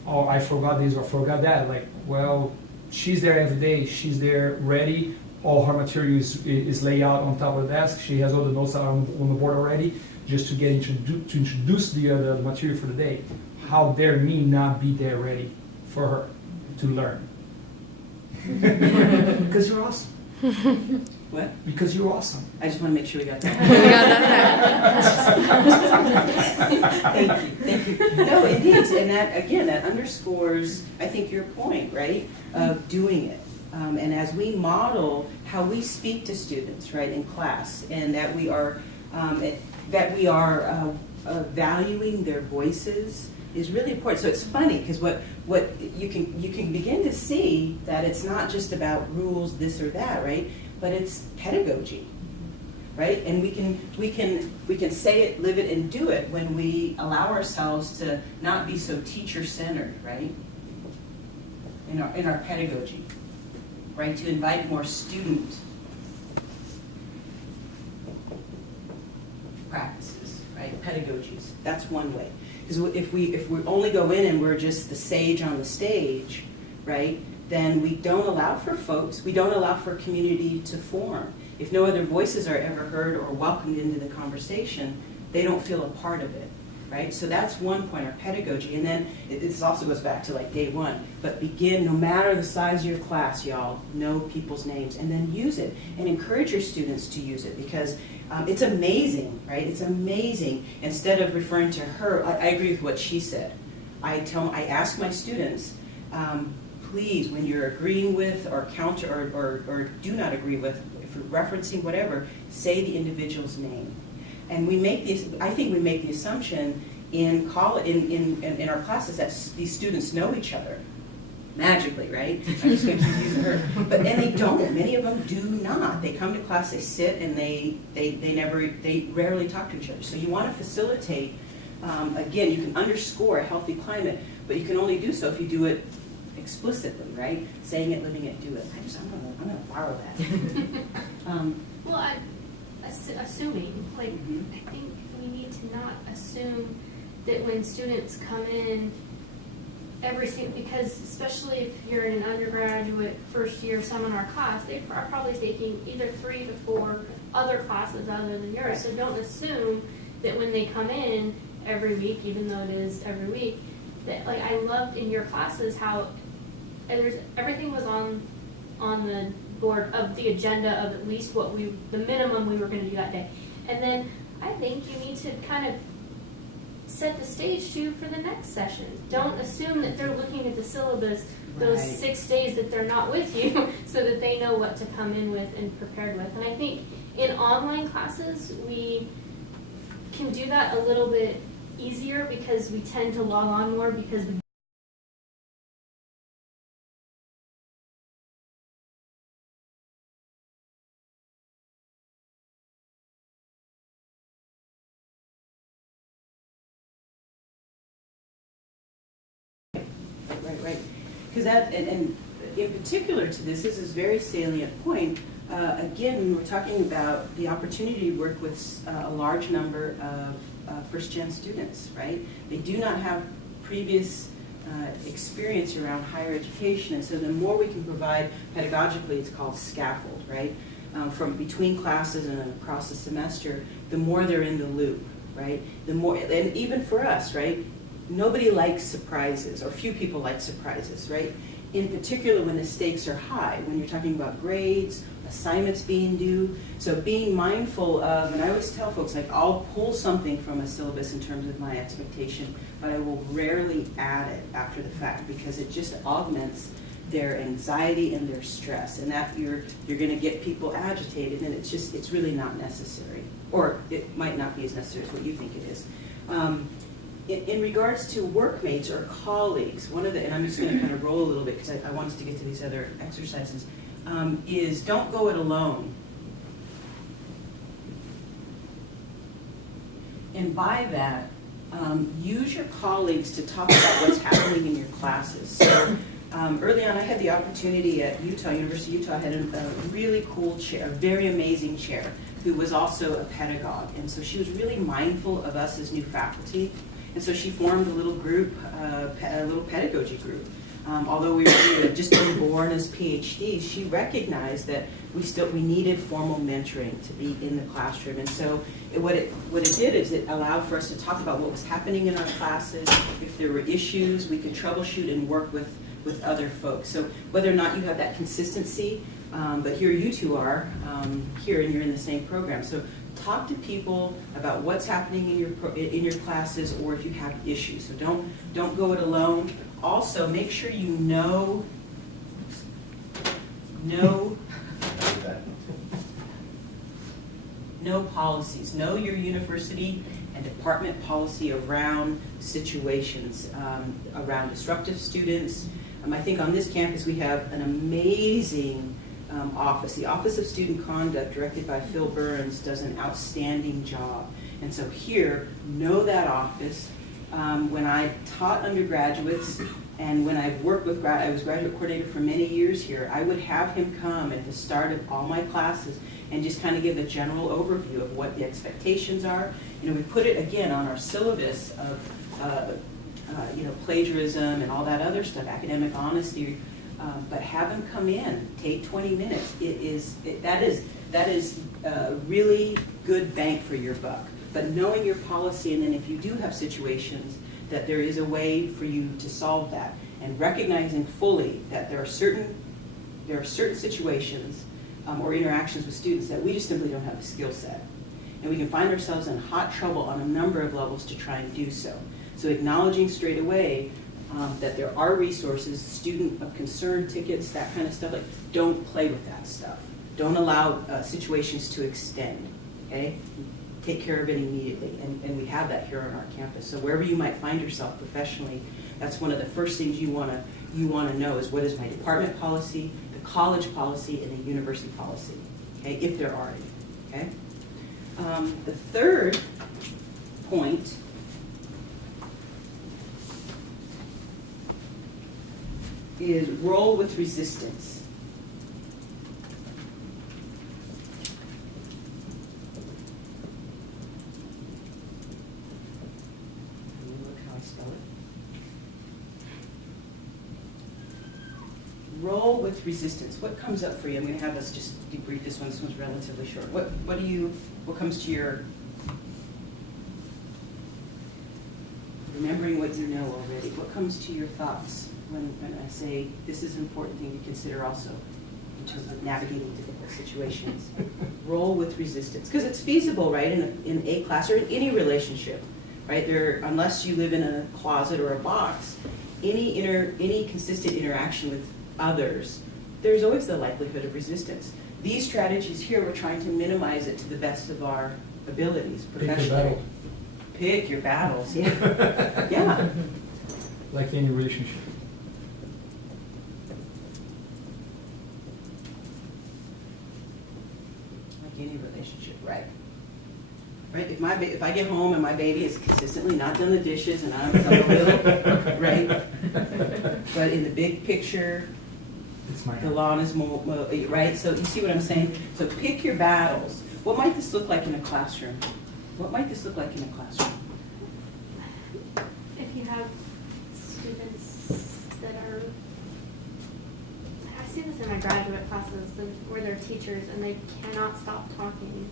Oh, I forgot this or forgot that. Like, well, she's there every day. She's there ready. All her material is laid out on top of the desk. She has all the notes on the board already, just to get to introduce the material for the day. How dare me not be there ready for her to learn? Because you're awesome. What? Because you're awesome. I just want to make sure we got that. We got that. Thank you. No, indeed, and that underscores, I think, your point, right, of doing it. And as we model how we speak to students, right, in class, and that we are that we are valuing their voices is really important. So it's funny because what you can begin to see that it's not just about rules, this or that, right? But it's pedagogy, right? And we can say it, live it, and do it when we allow ourselves to not be so teacher-centered, right? In our pedagogy, right? To invite more student practices, right? Pedagogies. That's one way. Because if we only go in and we're just the sage on the stage, right? Then we don't allow for folks, we don't allow for community to form. If no other voices are ever heard or welcomed into the conversation, they don't feel a part of it, right? So that's one point, our pedagogy. And then this also goes back to like day one, but begin, no matter the size of your class, y'all, know people's names and then use it and encourage your students to use it because it's amazing, right? It's amazing. Instead of referring to her, I agree with what she said. I ask my students, please, when you're agreeing with or counter or do not agree with, if you're referencing whatever, say the individual's name. And we make this, I think we make the assumption in our classes that these students know each other. Magically, right? I'm just going to keep using her. And they don't. Many of them do not. They come to class, they sit, and they rarely talk to each other. So you want to facilitate, again, you can underscore a healthy climate, but you can only do so if you do it explicitly, right? Saying it, living it, do it. I'm gonna borrow that. Well, assuming, like, I think we need to not assume that when students come in, because especially if you're in an undergraduate first year seminar class, they are probably taking either 3 to 4 other classes other than yours. So don't assume that when they come in every week, even though it is every week, that, like, I loved in your classes how everything was on the board of the agenda of at least the minimum we were going to do that day. And then I think you need to kind of set the stage too for the next session. Don't assume that they're looking at the syllabus those 6 days that they're not with you so that they know what to come in with and prepared with. And I think in online classes we can do that a little bit easier because we tend to log on more because Right. Because that, and in particular to this is a very salient point. Again, we're talking about the opportunity to work with a large number of first-gen students, right? They do not have previous experience around higher education, and so the more we can provide pedagogically, it's called scaffold, right? From between classes and across the semester, the more they're in the loop, right? The more, and even for us, right? Nobody likes surprises, or few people like surprises, right? In particular when the stakes are high, when you're talking about grades, assignments being due. So being mindful of, and I always tell folks, like, I'll pull something from a syllabus in terms of my expectation, but I will rarely add it after the fact because it just augments their anxiety and their stress, and that you're going to get people agitated, and it's really not necessary, or it might not be as necessary as what you think it is. In regards to workmates or colleagues, one of the, and I'm just going to kind of roll a little bit because I want us to get to these other exercises, is don't go it alone. And by that, use your colleagues to talk about what's happening in your classes. So early on, I had the opportunity at University of Utah, I had a really cool chair, a very amazing chair, who was also a pedagogue. And so she was really mindful of us as new faculty. And so she formed a little group, a little pedagogy group. Although we had just been born as PhDs, she recognized that we needed formal mentoring to be in the classroom. And so what it did is it allowed for us to talk about what was happening in our classes. If there were issues, we could troubleshoot and work with other folks. So whether or not you have that consistency, but here you two are here and you're in the same program. So talk to people about what's happening in your classes, or if you have issues. So don't go it alone. Also, make sure you know know policies, know your university and department policy around situations, around disruptive students. I think on this campus we have an amazing office. The Office of Student Conduct, directed by Phil Burns, does an outstanding job. And so here, know that office. When I taught undergraduates and when I worked with, I was graduate coordinator for many years here, I would have him come at the start of all my classes and just kind of give a general overview of what the expectations are. You know, we put it again on our syllabus of you know, plagiarism and all that other stuff, academic honesty, but have them come in, take 20 minutes. That is really good bang for your buck. But knowing your policy, and then if you do have situations, that there is a way for you to solve that, and recognizing fully that there are certain situations or interactions with students that we just simply don't have the skill set. And we can find ourselves in hot trouble on a number of levels to try and do so. So acknowledging straight away that there are resources, student of concern tickets, that kind of stuff, like don't play with that stuff. Don't allow situations to extend, okay? Take care of it immediately, and we have that here on our campus. So wherever you might find yourself professionally, that's one of the first things you want to know is what is my department policy, the college policy, and the university policy, okay, if there are any, okay? The third point is roll with resistance. Look how I spell it. Roll with resistance. What comes up for you? I'm going to have us just debrief this one. This one's relatively short. What comes to your, remembering what you know already, what comes to your thoughts when I say this is an important thing to consider also in terms of navigating difficult situations? Roll with resistance. Because it's feasible, right, in a class or in any relationship, right? Unless you live in a closet or a box, any consistent interaction with others, there's always the likelihood of resistance. These strategies here, we're trying to minimize it to the best of our abilities professionally. Pick your battles. Yeah. Yeah. Like any relationship. Like any relationship, right? Right. If I get home and my baby has consistently not done the dishes and I'm a little, right? But in the big picture, the lawn is right. So you see what I'm saying? So pick your battles. What might this look like in a classroom? What might this look like in a classroom? If you have students that are, I see this in my graduate classes where they're teachers and they cannot stop talking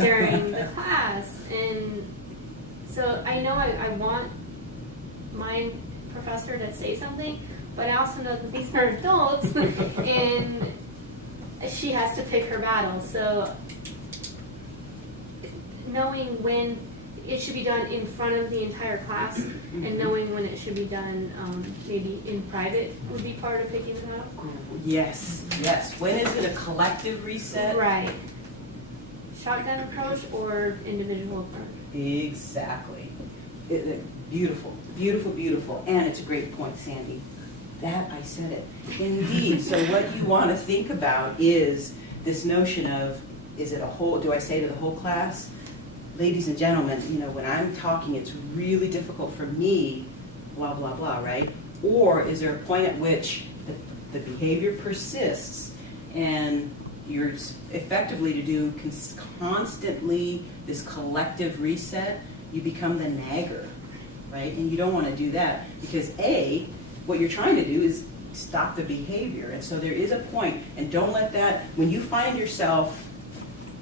during the class. And so I know I want my professor to say something, but I also know that these are adults and she has to pick her battles. So knowing when it should be done in front of the entire class and knowing when it should be done maybe in private would be part of picking them up. Yes, yes. When is it a collective reset? Right. Shotgun approach or individual approach? Exactly. Beautiful, beautiful, beautiful. And it's a great point, Sandy. That I said it. Indeed. So what you want to think about is this notion of, is it a whole, do I say to the whole class, ladies and gentlemen, you know, when I'm talking, it's really difficult for me, blah, blah, blah, right? Or is there a point at which the behavior persists and you're effectively to do constantly this collective reset, you become the nagger, right? And you don't want to do that because A, what you're trying to do is stop the behavior. And so there is a point, and don't let that, when you find yourself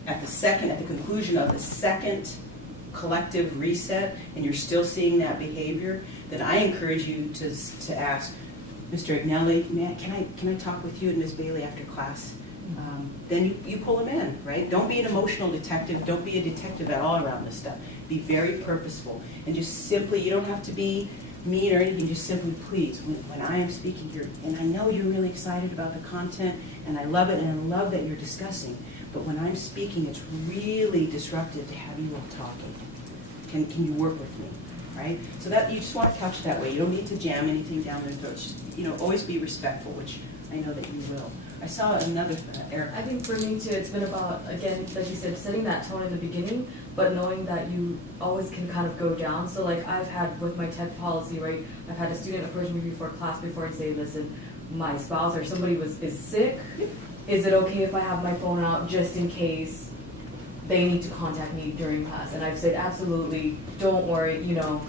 at the conclusion of the second collective reset, and you're still seeing that behavior, then I encourage you to ask, Mr. Agnelli, can I talk with you and Ms. Bailey after class? Then you pull them in, right? Don't be an emotional detective. Don't be a detective at all around this stuff. Be very purposeful. And just simply, you don't have to be mean or anything, just simply please, when I am speaking here, and I know you're really excited about the content, and I love it, and I love that you're discussing, but when I'm speaking, it's really disruptive to have you all talking. Can you work with me, right? So that, you just want to couch it that way. You don't need to jam anything down their throats. You know, always be respectful, which I know that you will. I saw another, Eric. I think for me too, it's been about, again, like you said, setting that tone in the beginning, but knowing that you always can kind of go down. So like I've had with my tech policy, right, I've had a student approach me before class before I say, listen, my spouse or somebody is sick. Is it okay if I have my phone out just in case they need to contact me during class? And I've said, absolutely, don't worry, you know,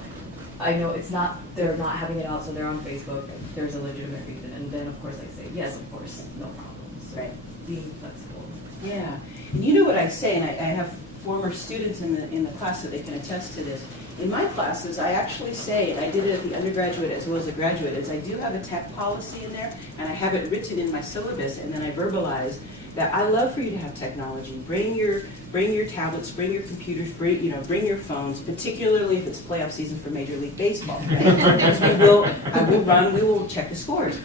I know it's not, they're not having it out, so they're on Facebook, and there's a legitimate reason. And then, of course, I say, yes, of course, no problem. So Right. being flexible. Yeah, and you know what I say, and I have former students in the class that they can attest to this. In my classes, I actually say, and I did it at the undergraduate as well as the graduate, is I do have a tech policy in there, and I have it written in my syllabus, and then I verbalize that I love for you to have technology. Bring your tablets, bring your computers, bring your phones, particularly if it's playoff season for Major League Baseball. Right? We will check the scores.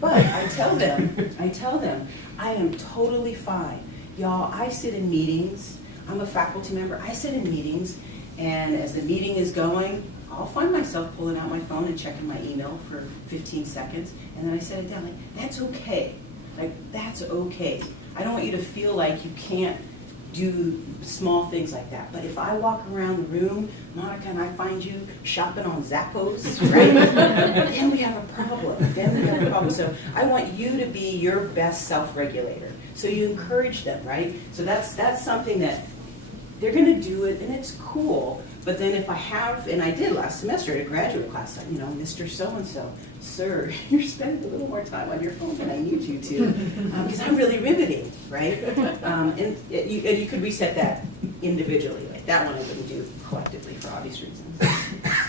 But I tell them, I am totally fine. Y'all, I sit in meetings. I'm a faculty member. I sit in meetings, and as the meeting is going, I'll find myself pulling out my phone and checking my email for 15 seconds, and then I set it down. Like, that's okay. Like, that's okay. I don't want you to feel like you can't do small things like that. But if I walk around the room, Monica, and I find you shopping on Zappos, right? then we have a problem. So I want you to be your best self-regulator. So you encourage them, right? So that's something that they're going to do it, and it's cool. But then if I have, and I did last semester at a graduate class, you know, Mr. So-and-so, sir, you're spending a little more time on your phone than I need you to, because I'm really riveting, right? And you could reset that individually. Like that one I wouldn't do collectively for obvious reasons.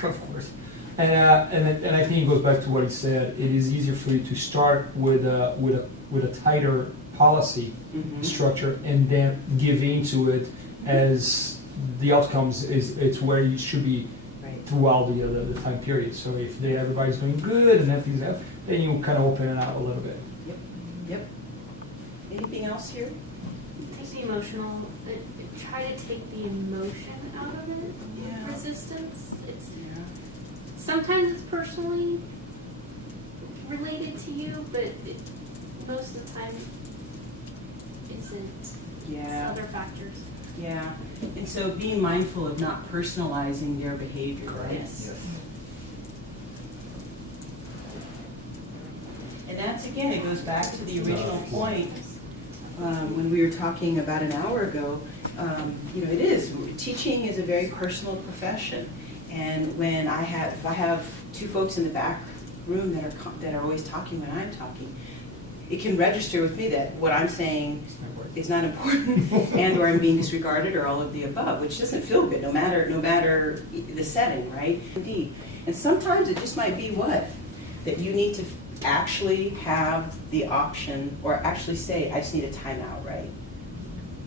Of course. And I think it goes back to what he said. It is easier for you to start with a tighter policy structure and then give into it as the outcomes it's where you should be throughout the time period. So if everybody's doing good and everything's out, then you kind of open it out a little bit. Yep. Anything else here? Take the emotional, try to take the emotion out of it. Yeah. Resistance. Sometimes it's personally related to you, but most of the time it isn't. Yeah. It's other factors. Yeah. And so being mindful of not personalizing their behavior, right? Yes. And that's, again, it goes back to the original point when we were talking about an hour ago. You know, it is. Teaching is a very personal profession. And when if I have two folks in the back room that are always talking when I'm talking, it can register with me that what I'm saying is not important and or I'm being disregarded or all of the above, which doesn't feel good no matter the setting, right? Indeed. And sometimes it just might be that you need to actually have the option or actually say, I just need a timeout, right?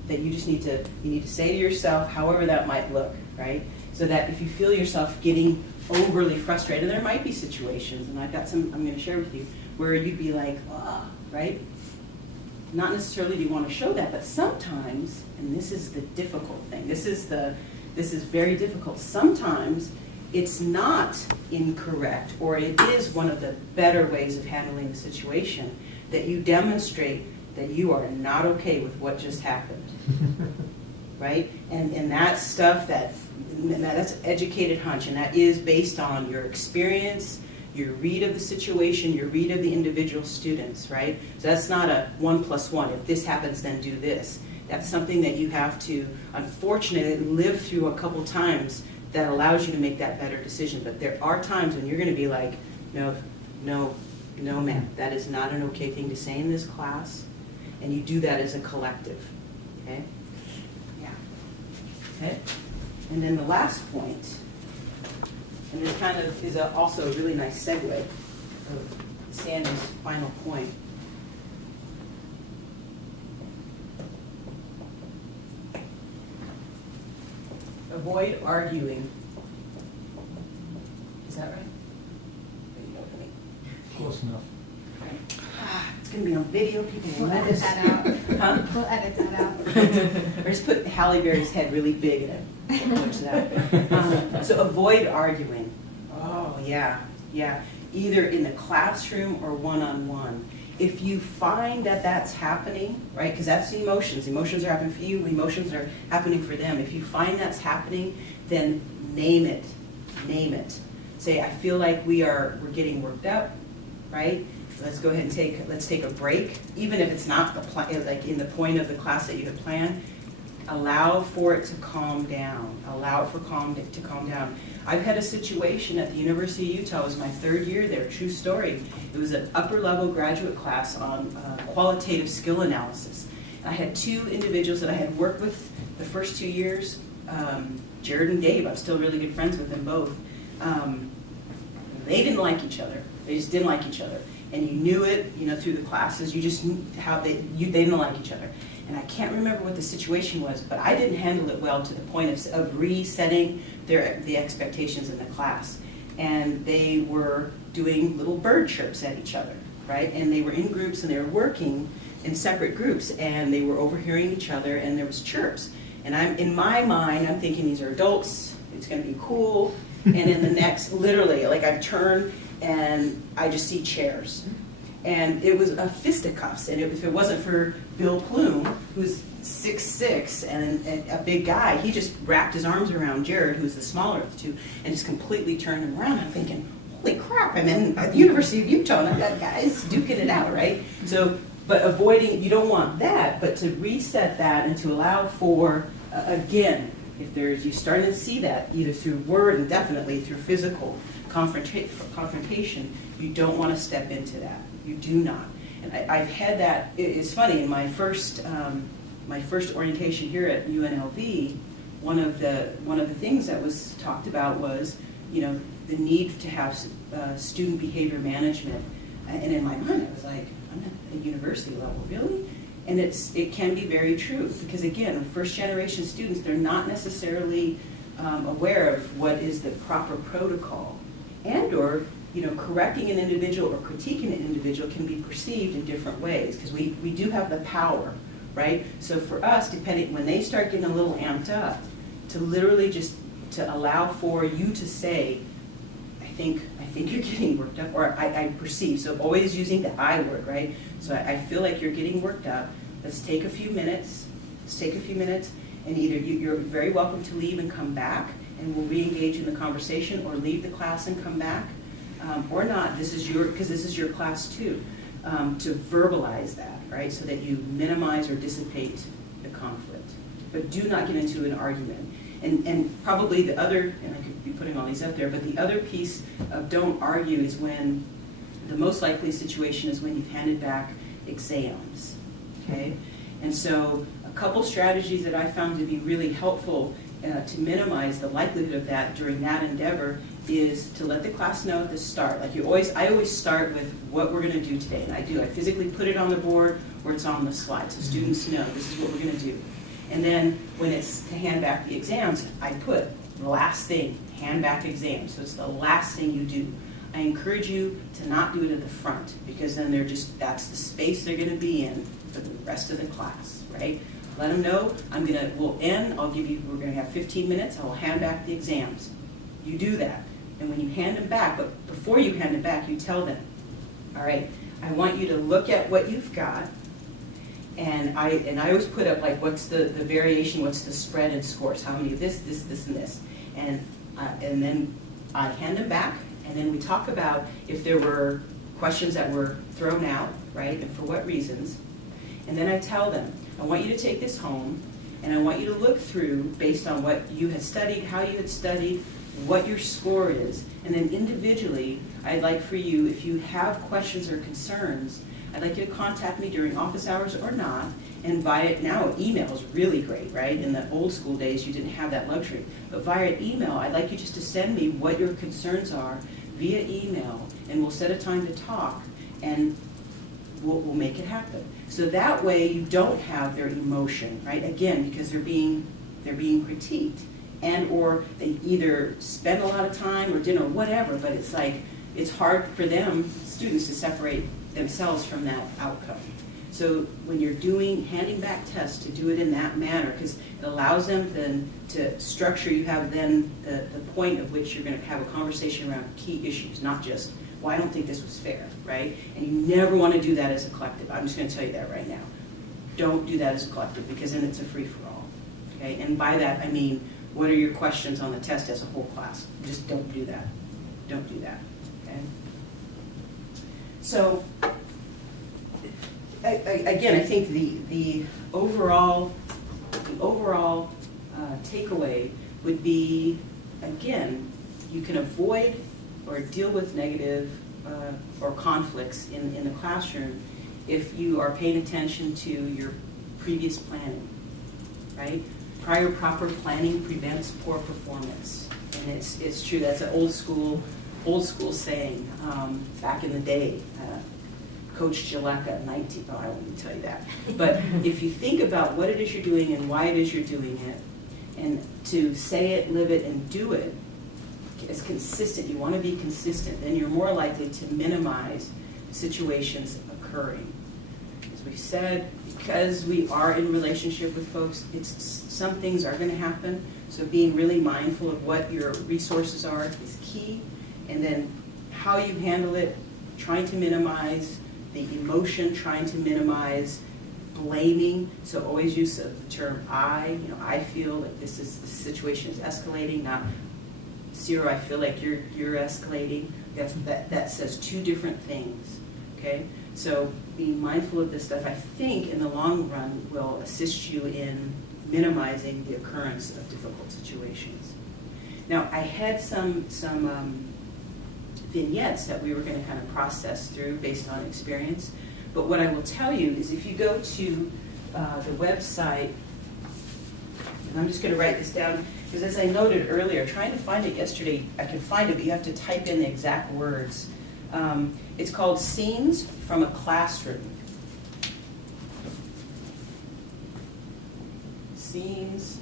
That you need to say to yourself, however that might look, right? So that if you feel yourself getting overly frustrated, there might be situations, and I've got some I'm going to share with you, where you'd be like, oh, right? Not necessarily do you want to show that, but sometimes, and this is the difficult thing, this is very difficult, sometimes it's not incorrect, or it is one of the better ways of handling the situation, that you demonstrate that you are not okay with what just happened, right? And that's stuff that's educated hunch, and that is based on your experience, your read of the situation, your read of the individual students, right? So that's not a 1 + 1. If this happens, then do this. That's something that you have to, unfortunately, live through a couple times that allows you to make that better decision. But there are times when you're going to be like, no, ma'am, that is not an okay thing to say in this class. And you do that as a collective, okay? Yeah. Okay? And then the last point, and this kind of is also a really nice segue of Sandy's final point. Avoid arguing. Is that right? Close enough. Right. it's going to be on video, people will We'll know edit this. that out. Huh? We'll edit that out. Or just put Halle Berry's head really big and it looks that. So avoid arguing. Oh, yeah, yeah. Either in the classroom or one-on-one. If you find that that's happening, right, because that's the emotions. Emotions are happening for you, emotions are happening for them. If you find that's happening, then name it. Name it. Say, I feel like we're getting worked up, right? Let's go ahead and let's take a break. Even if it's not like in the point of the class that you had planned, allow for it to calm down. Allow it to calm down. I've had a situation at the University of Utah. It was my 3rd year there, true story. It was an upper level graduate class on qualitative skill analysis. And I had 2 individuals that I had worked with the first 2 years, Jared and Dave. I'm still really good friends with them both. They didn't like each other. They just didn't like each other. And you knew it, through the classes. You just knew how they didn't like each other. And I can't remember what the situation was, but I didn't handle it well to the point of resetting the expectations in the class. And they were doing little bird chirps at each other, right? And they were in groups and they were working in separate groups and they were overhearing each other and there was chirps. And in my mind, I'm thinking these are adults, it's gonna be cool. And in the next, literally, like I turn and I just see chairs. And it was a fisticuffs, and if it wasn't for Bill Plume, who's 6'6" and a big guy, he just wrapped his arms around Jared, who's the smaller of the 2, and just completely turned him around. I'm thinking, holy crap, I'm at the University of Utah, and I've got guys duking it out, right? So, but avoiding, you don't want that, but to reset that and to allow for, again, if you start to see that, either through word and definitely through physical confrontation, you don't want to step into that. You do not. And I've had that. It's funny. In my first orientation here at UNLV, one of the things that was talked about was, the need to have student behavior management. And in my mind, I was like, I'm at a university level, really? And it can be very true because again, first generation students, they're not necessarily aware of what is the proper protocol, or correcting an individual or critiquing an individual can be perceived in different ways because we do have the power, right? So for us, when they start getting a little amped up, to literally just to allow for you to say, I think you're getting worked up, or I perceive. So always using the I word, right? So I feel like you're getting worked up. Let's take a few minutes. And either you're very welcome to leave and come back, and we'll re-engage in the conversation, or leave the class and come back. Or not, because this is your class too, to verbalize that, right, so that you minimize or dissipate the conflict. But do not get into an argument. And probably the other, and I could be putting all these up there, but the other piece of don't argue is when, the most likely situation is when you've handed back exams, okay? And so a couple strategies that I found to be really helpful to minimize the likelihood of that during that endeavor is to let the class know at the start. Like I always start with what we're going to do today, and I do. I physically put it on the board or it's on the slide, so students know this is what we're going to do. And then when it's to hand back the exams, I put the last thing, hand back exams. So it's the last thing you do. I encourage you to not do it at the front because then that's the space they're going to be in for the rest of the class, right? Let them know we'll end, we're going to have 15 minutes, I will hand back the exams. You do that. And when you hand them back, but before you hand them back, you tell them, all right, I want you to look at what you've got, and I always put up like what's the variation, what's the spread in scores, how many of this, and this, and then I hand them back, and then we talk about if there were questions that were thrown out, right, and for what reasons, and then I tell them, I want you to take this home, and I want you to look through based on what you had studied, how you had studied, what your score is, and then individually, I'd like for you, if you have questions or concerns, I'd like you to contact me during office hours or not, and now email is really great, right? In the old school days, you didn't have that luxury. But via email, I'd like you just to send me what your concerns are via email, and we'll set a time to talk, and we'll make it happen. So that way you don't have their emotion, right? Again, because they're being critiqued. And or they either spend a lot of time or dinner or whatever, but it's like it's hard for them, students, to separate themselves from that outcome. So when you're handing back tests, to do it in that manner, because it allows them then to structure, you have then the point of which you're going to have a conversation around key issues, not just, well, I don't think this was fair, right? And you never want to do that as a collective. I'm just going to tell you that right now. Don't do that as a collective, because then it's a free-for-all, okay? And by that, I mean, what are your questions on the test as a whole class? Just don't do that. Don't do that, okay? So, again, I think the overall takeaway would be, again, you can avoid or deal with negative or conflicts in the classroom if you are paying attention to your previous planning, right? Prior proper planning prevents poor performance, and it's true. That's an old school saying back in the day. Coach Jaleka, I won't even tell you that. But if you think about what it is you're doing and why it is you're doing it, and to say it, live it, and do it as consistent, you want to be consistent, then you're more likely to minimize situations occurring. As we've said, because we are in relationship with folks, some things are going to happen. So being really mindful of what your resources are is key. And then how you handle it, trying to minimize the emotion, trying to minimize blaming. So always use of the term I. I feel like the situation is escalating, not Ciro, I feel like you're escalating. That says two different things. Okay? So being mindful of this stuff, I think in the long run will assist you in minimizing the occurrence of difficult situations. Now, I had some vignettes that we were going to kind of process through based on experience. But what I will tell you is if you go to the website, and I'm just going to write this down, because as I noted earlier, trying to find it yesterday, I could find it, but you have to type in the exact words. It's called Scenes from a Classroom. Scenes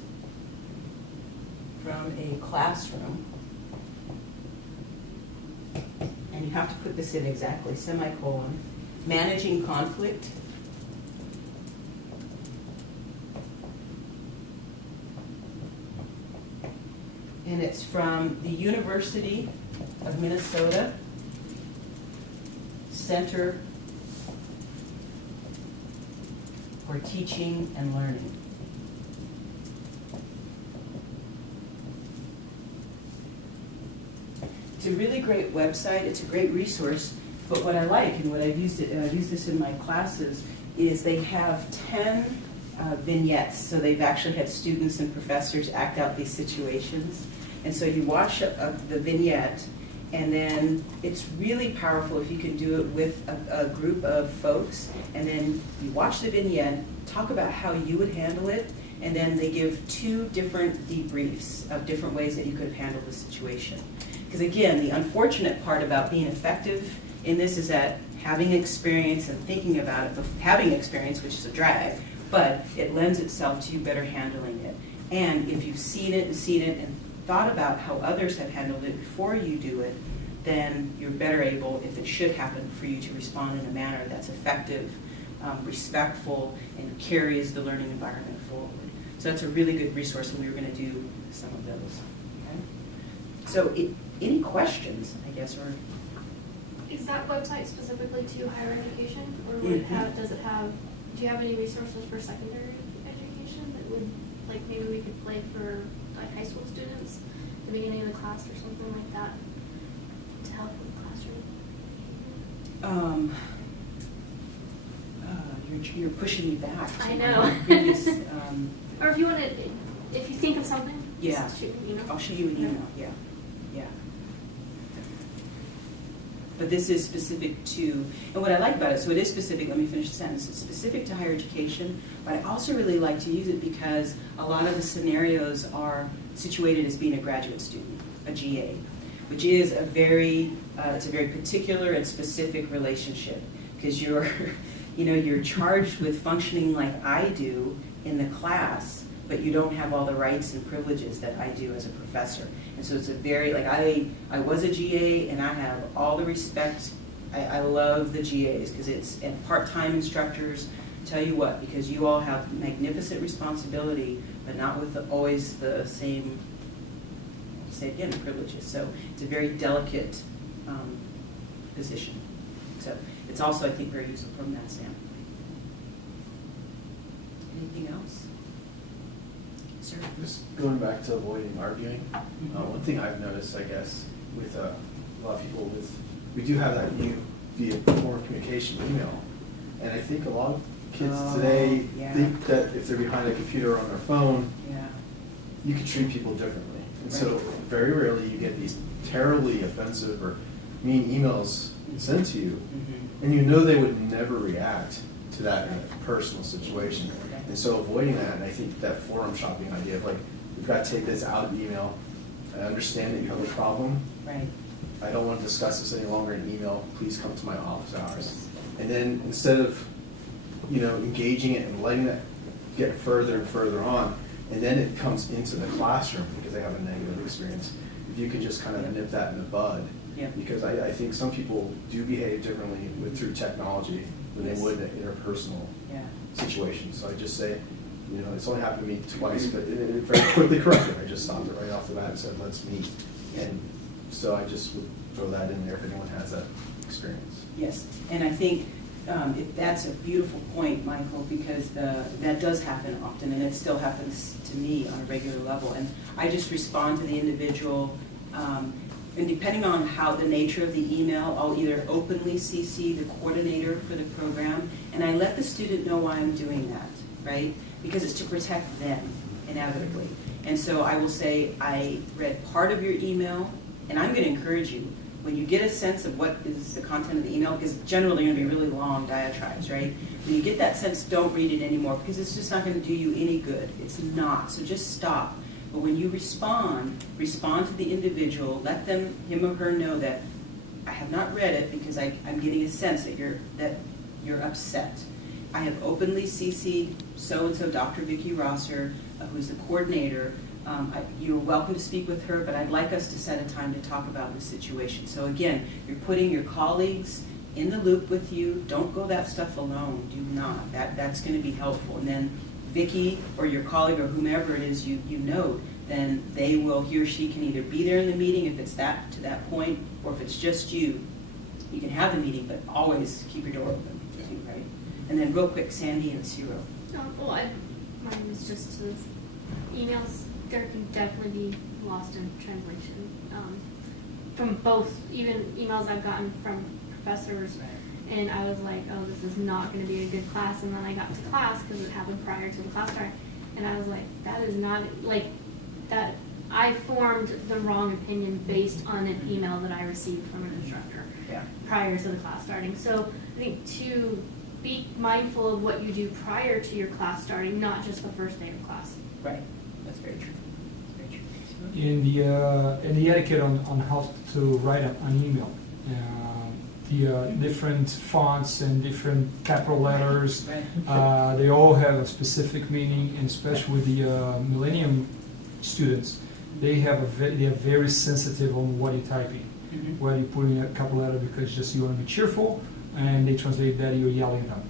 from a Classroom. And you have to put this in exactly, semicolon, managing conflict. And it's from the University of Minnesota Center for Teaching and Learning. It's a really great website. It's a great resource. But what I like, and what I've used this in my classes, is they have 10 vignettes. So they've actually had students and professors act out these situations. And so you watch the vignette, and then it's really powerful if you can do it with a group of folks. And then you watch the vignette, talk about how you would handle it, and then they give 2 different debriefs of different ways that you could have handled the situation. Because again, the unfortunate part about being effective in this is that having experience and thinking about it, having experience, which is a drag, but it lends itself to you better handling it. And if you've seen it and thought about how others have handled it before you do it, then you're better able, if it should happen, for you to respond in a manner that's effective, respectful, and carries the learning environment forward. So that's a really good resource, and we were going to do some of those. Okay? So any questions, I guess, or? Is that website specifically to higher education, or would it have, do you have any resources for secondary education that would, like maybe we could play for like high school students at the beginning of the class or something like that to help with classroom? You're pushing me back. I know. Previous, or if you want to, if you think of something, yeah, just shoot me an email. I'll shoot you an email. Yeah. But this is specific to, and what I like about it, so it is specific, let me finish the sentence, it's specific to higher education, but I also really like to use it because a lot of the scenarios are situated as being a graduate student, a GA, which is a very particular and specific relationship, because you're charged with functioning like I do in the class, but you don't have all the rights and privileges that I do as a professor. And so it's a very, like, I was a GA, and I have all the respect. I love the GAs, because it's, and part-time instructors, tell you what, because you all have magnificent responsibility, but not with always the same, say again, privileges. So it's a very delicate position. So it's also, I think, very useful from that standpoint. Anything else? Sir? Just going back to avoiding arguing, one thing I've noticed, I guess, with a lot of people, we do have that new via form of communication, email, and I think a lot of kids today think that if they're behind a computer or on their phone, you can treat people differently. And so very rarely you get these terribly offensive or mean emails sent to you, and you know they would never react to that in a personal situation. And so avoiding that, and I think that forum shopping idea of like, we've got to take this out of email. I understand that you have a problem. Right. I don't want to discuss this any longer in email. Please come to my office hours. And then instead of, engaging it and letting that get further and further on, and then it comes into the classroom because they have a negative experience, if you can just kind of nip that in the bud. Yeah. Because I think some people do behave differently through technology than they would in interpersonal situations. So I just say, it's only happened to me twice, but it very quickly corrected. I just stopped it right off the bat and said, let's meet. And so I just would throw that in there if anyone has that experience. Yes, and I think that's a beautiful point, Michael, because that does happen often, and it still happens to me on a regular level. And I just respond to the individual, and depending on how the nature of the email, I'll either openly CC the coordinator for the program, and I let the student know why I'm doing that, right? Because it's to protect them, inevitably. And so I will say, I read part of your email, and I'm going to encourage you, when you get a sense of what is the content of the email, because generally you're going to be really long diatribes, right? When you get that sense, don't read it anymore, because it's just not going to do you any good. It's not. So just stop. But when you respond to the individual, let him or her know that I have not read it because I'm getting a sense that you're upset. I have openly CC'd so-and-so, Dr. Vicki Rosser, who's the coordinator. You're welcome to speak with her, but I'd like us to set a time to talk about the situation. So again, you're putting your colleagues in the loop with you. Don't go that stuff alone. Do not. That's going to be helpful. And then Vicki or your colleague or whomever it is you know, then he or she can either be there in the meeting if it's to that point, or if it's just you can have the meeting, but always keep your door open, too, right? And then real quick, Sandy and Ciro. Mine was just emails. There can definitely be lost in translation from both, even emails I've gotten from professors. And I was like, oh, this is not going to be a good class. And then I got to class because it happened prior to the class start. And I was like, that is not, like, that I formed the wrong opinion based on an email that I received from an instructor prior to the class starting. So I think to be mindful of what you do prior to your class starting, not just the first day of class. Right. That's very true. That's very true. In the etiquette on how to write an email. The different fonts and different capital letters, they all have a specific meaning, and especially with the Millennium students, they are very sensitive on what you're typing. Whether you put in a capital letter because just you want to be cheerful, and they translate that you're yelling at them.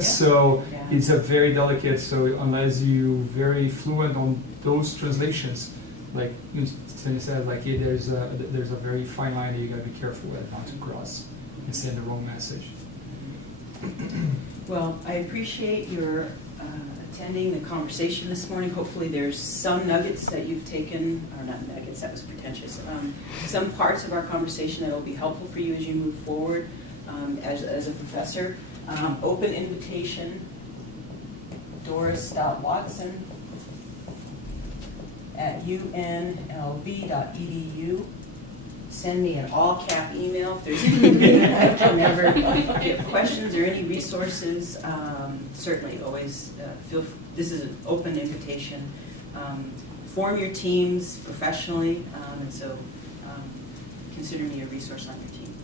So it's a very delicate. So unless you're very fluent on those translations, like Cindy said, like there's a very fine line that you got to be careful with not to cross and send the wrong message. Well, I appreciate your attending the conversation this morning. Hopefully there's some nuggets that you've taken, or not nuggets, that was pretentious, some parts of our conversation that will be helpful for you as you move forward as a professor. Open invitation, doris.watson@unlv.edu. Send me an all-cap email if there's anything I can never get questions or any resources. Certainly, always this is an open invitation. Form your teams professionally, and so consider me a resource on your team.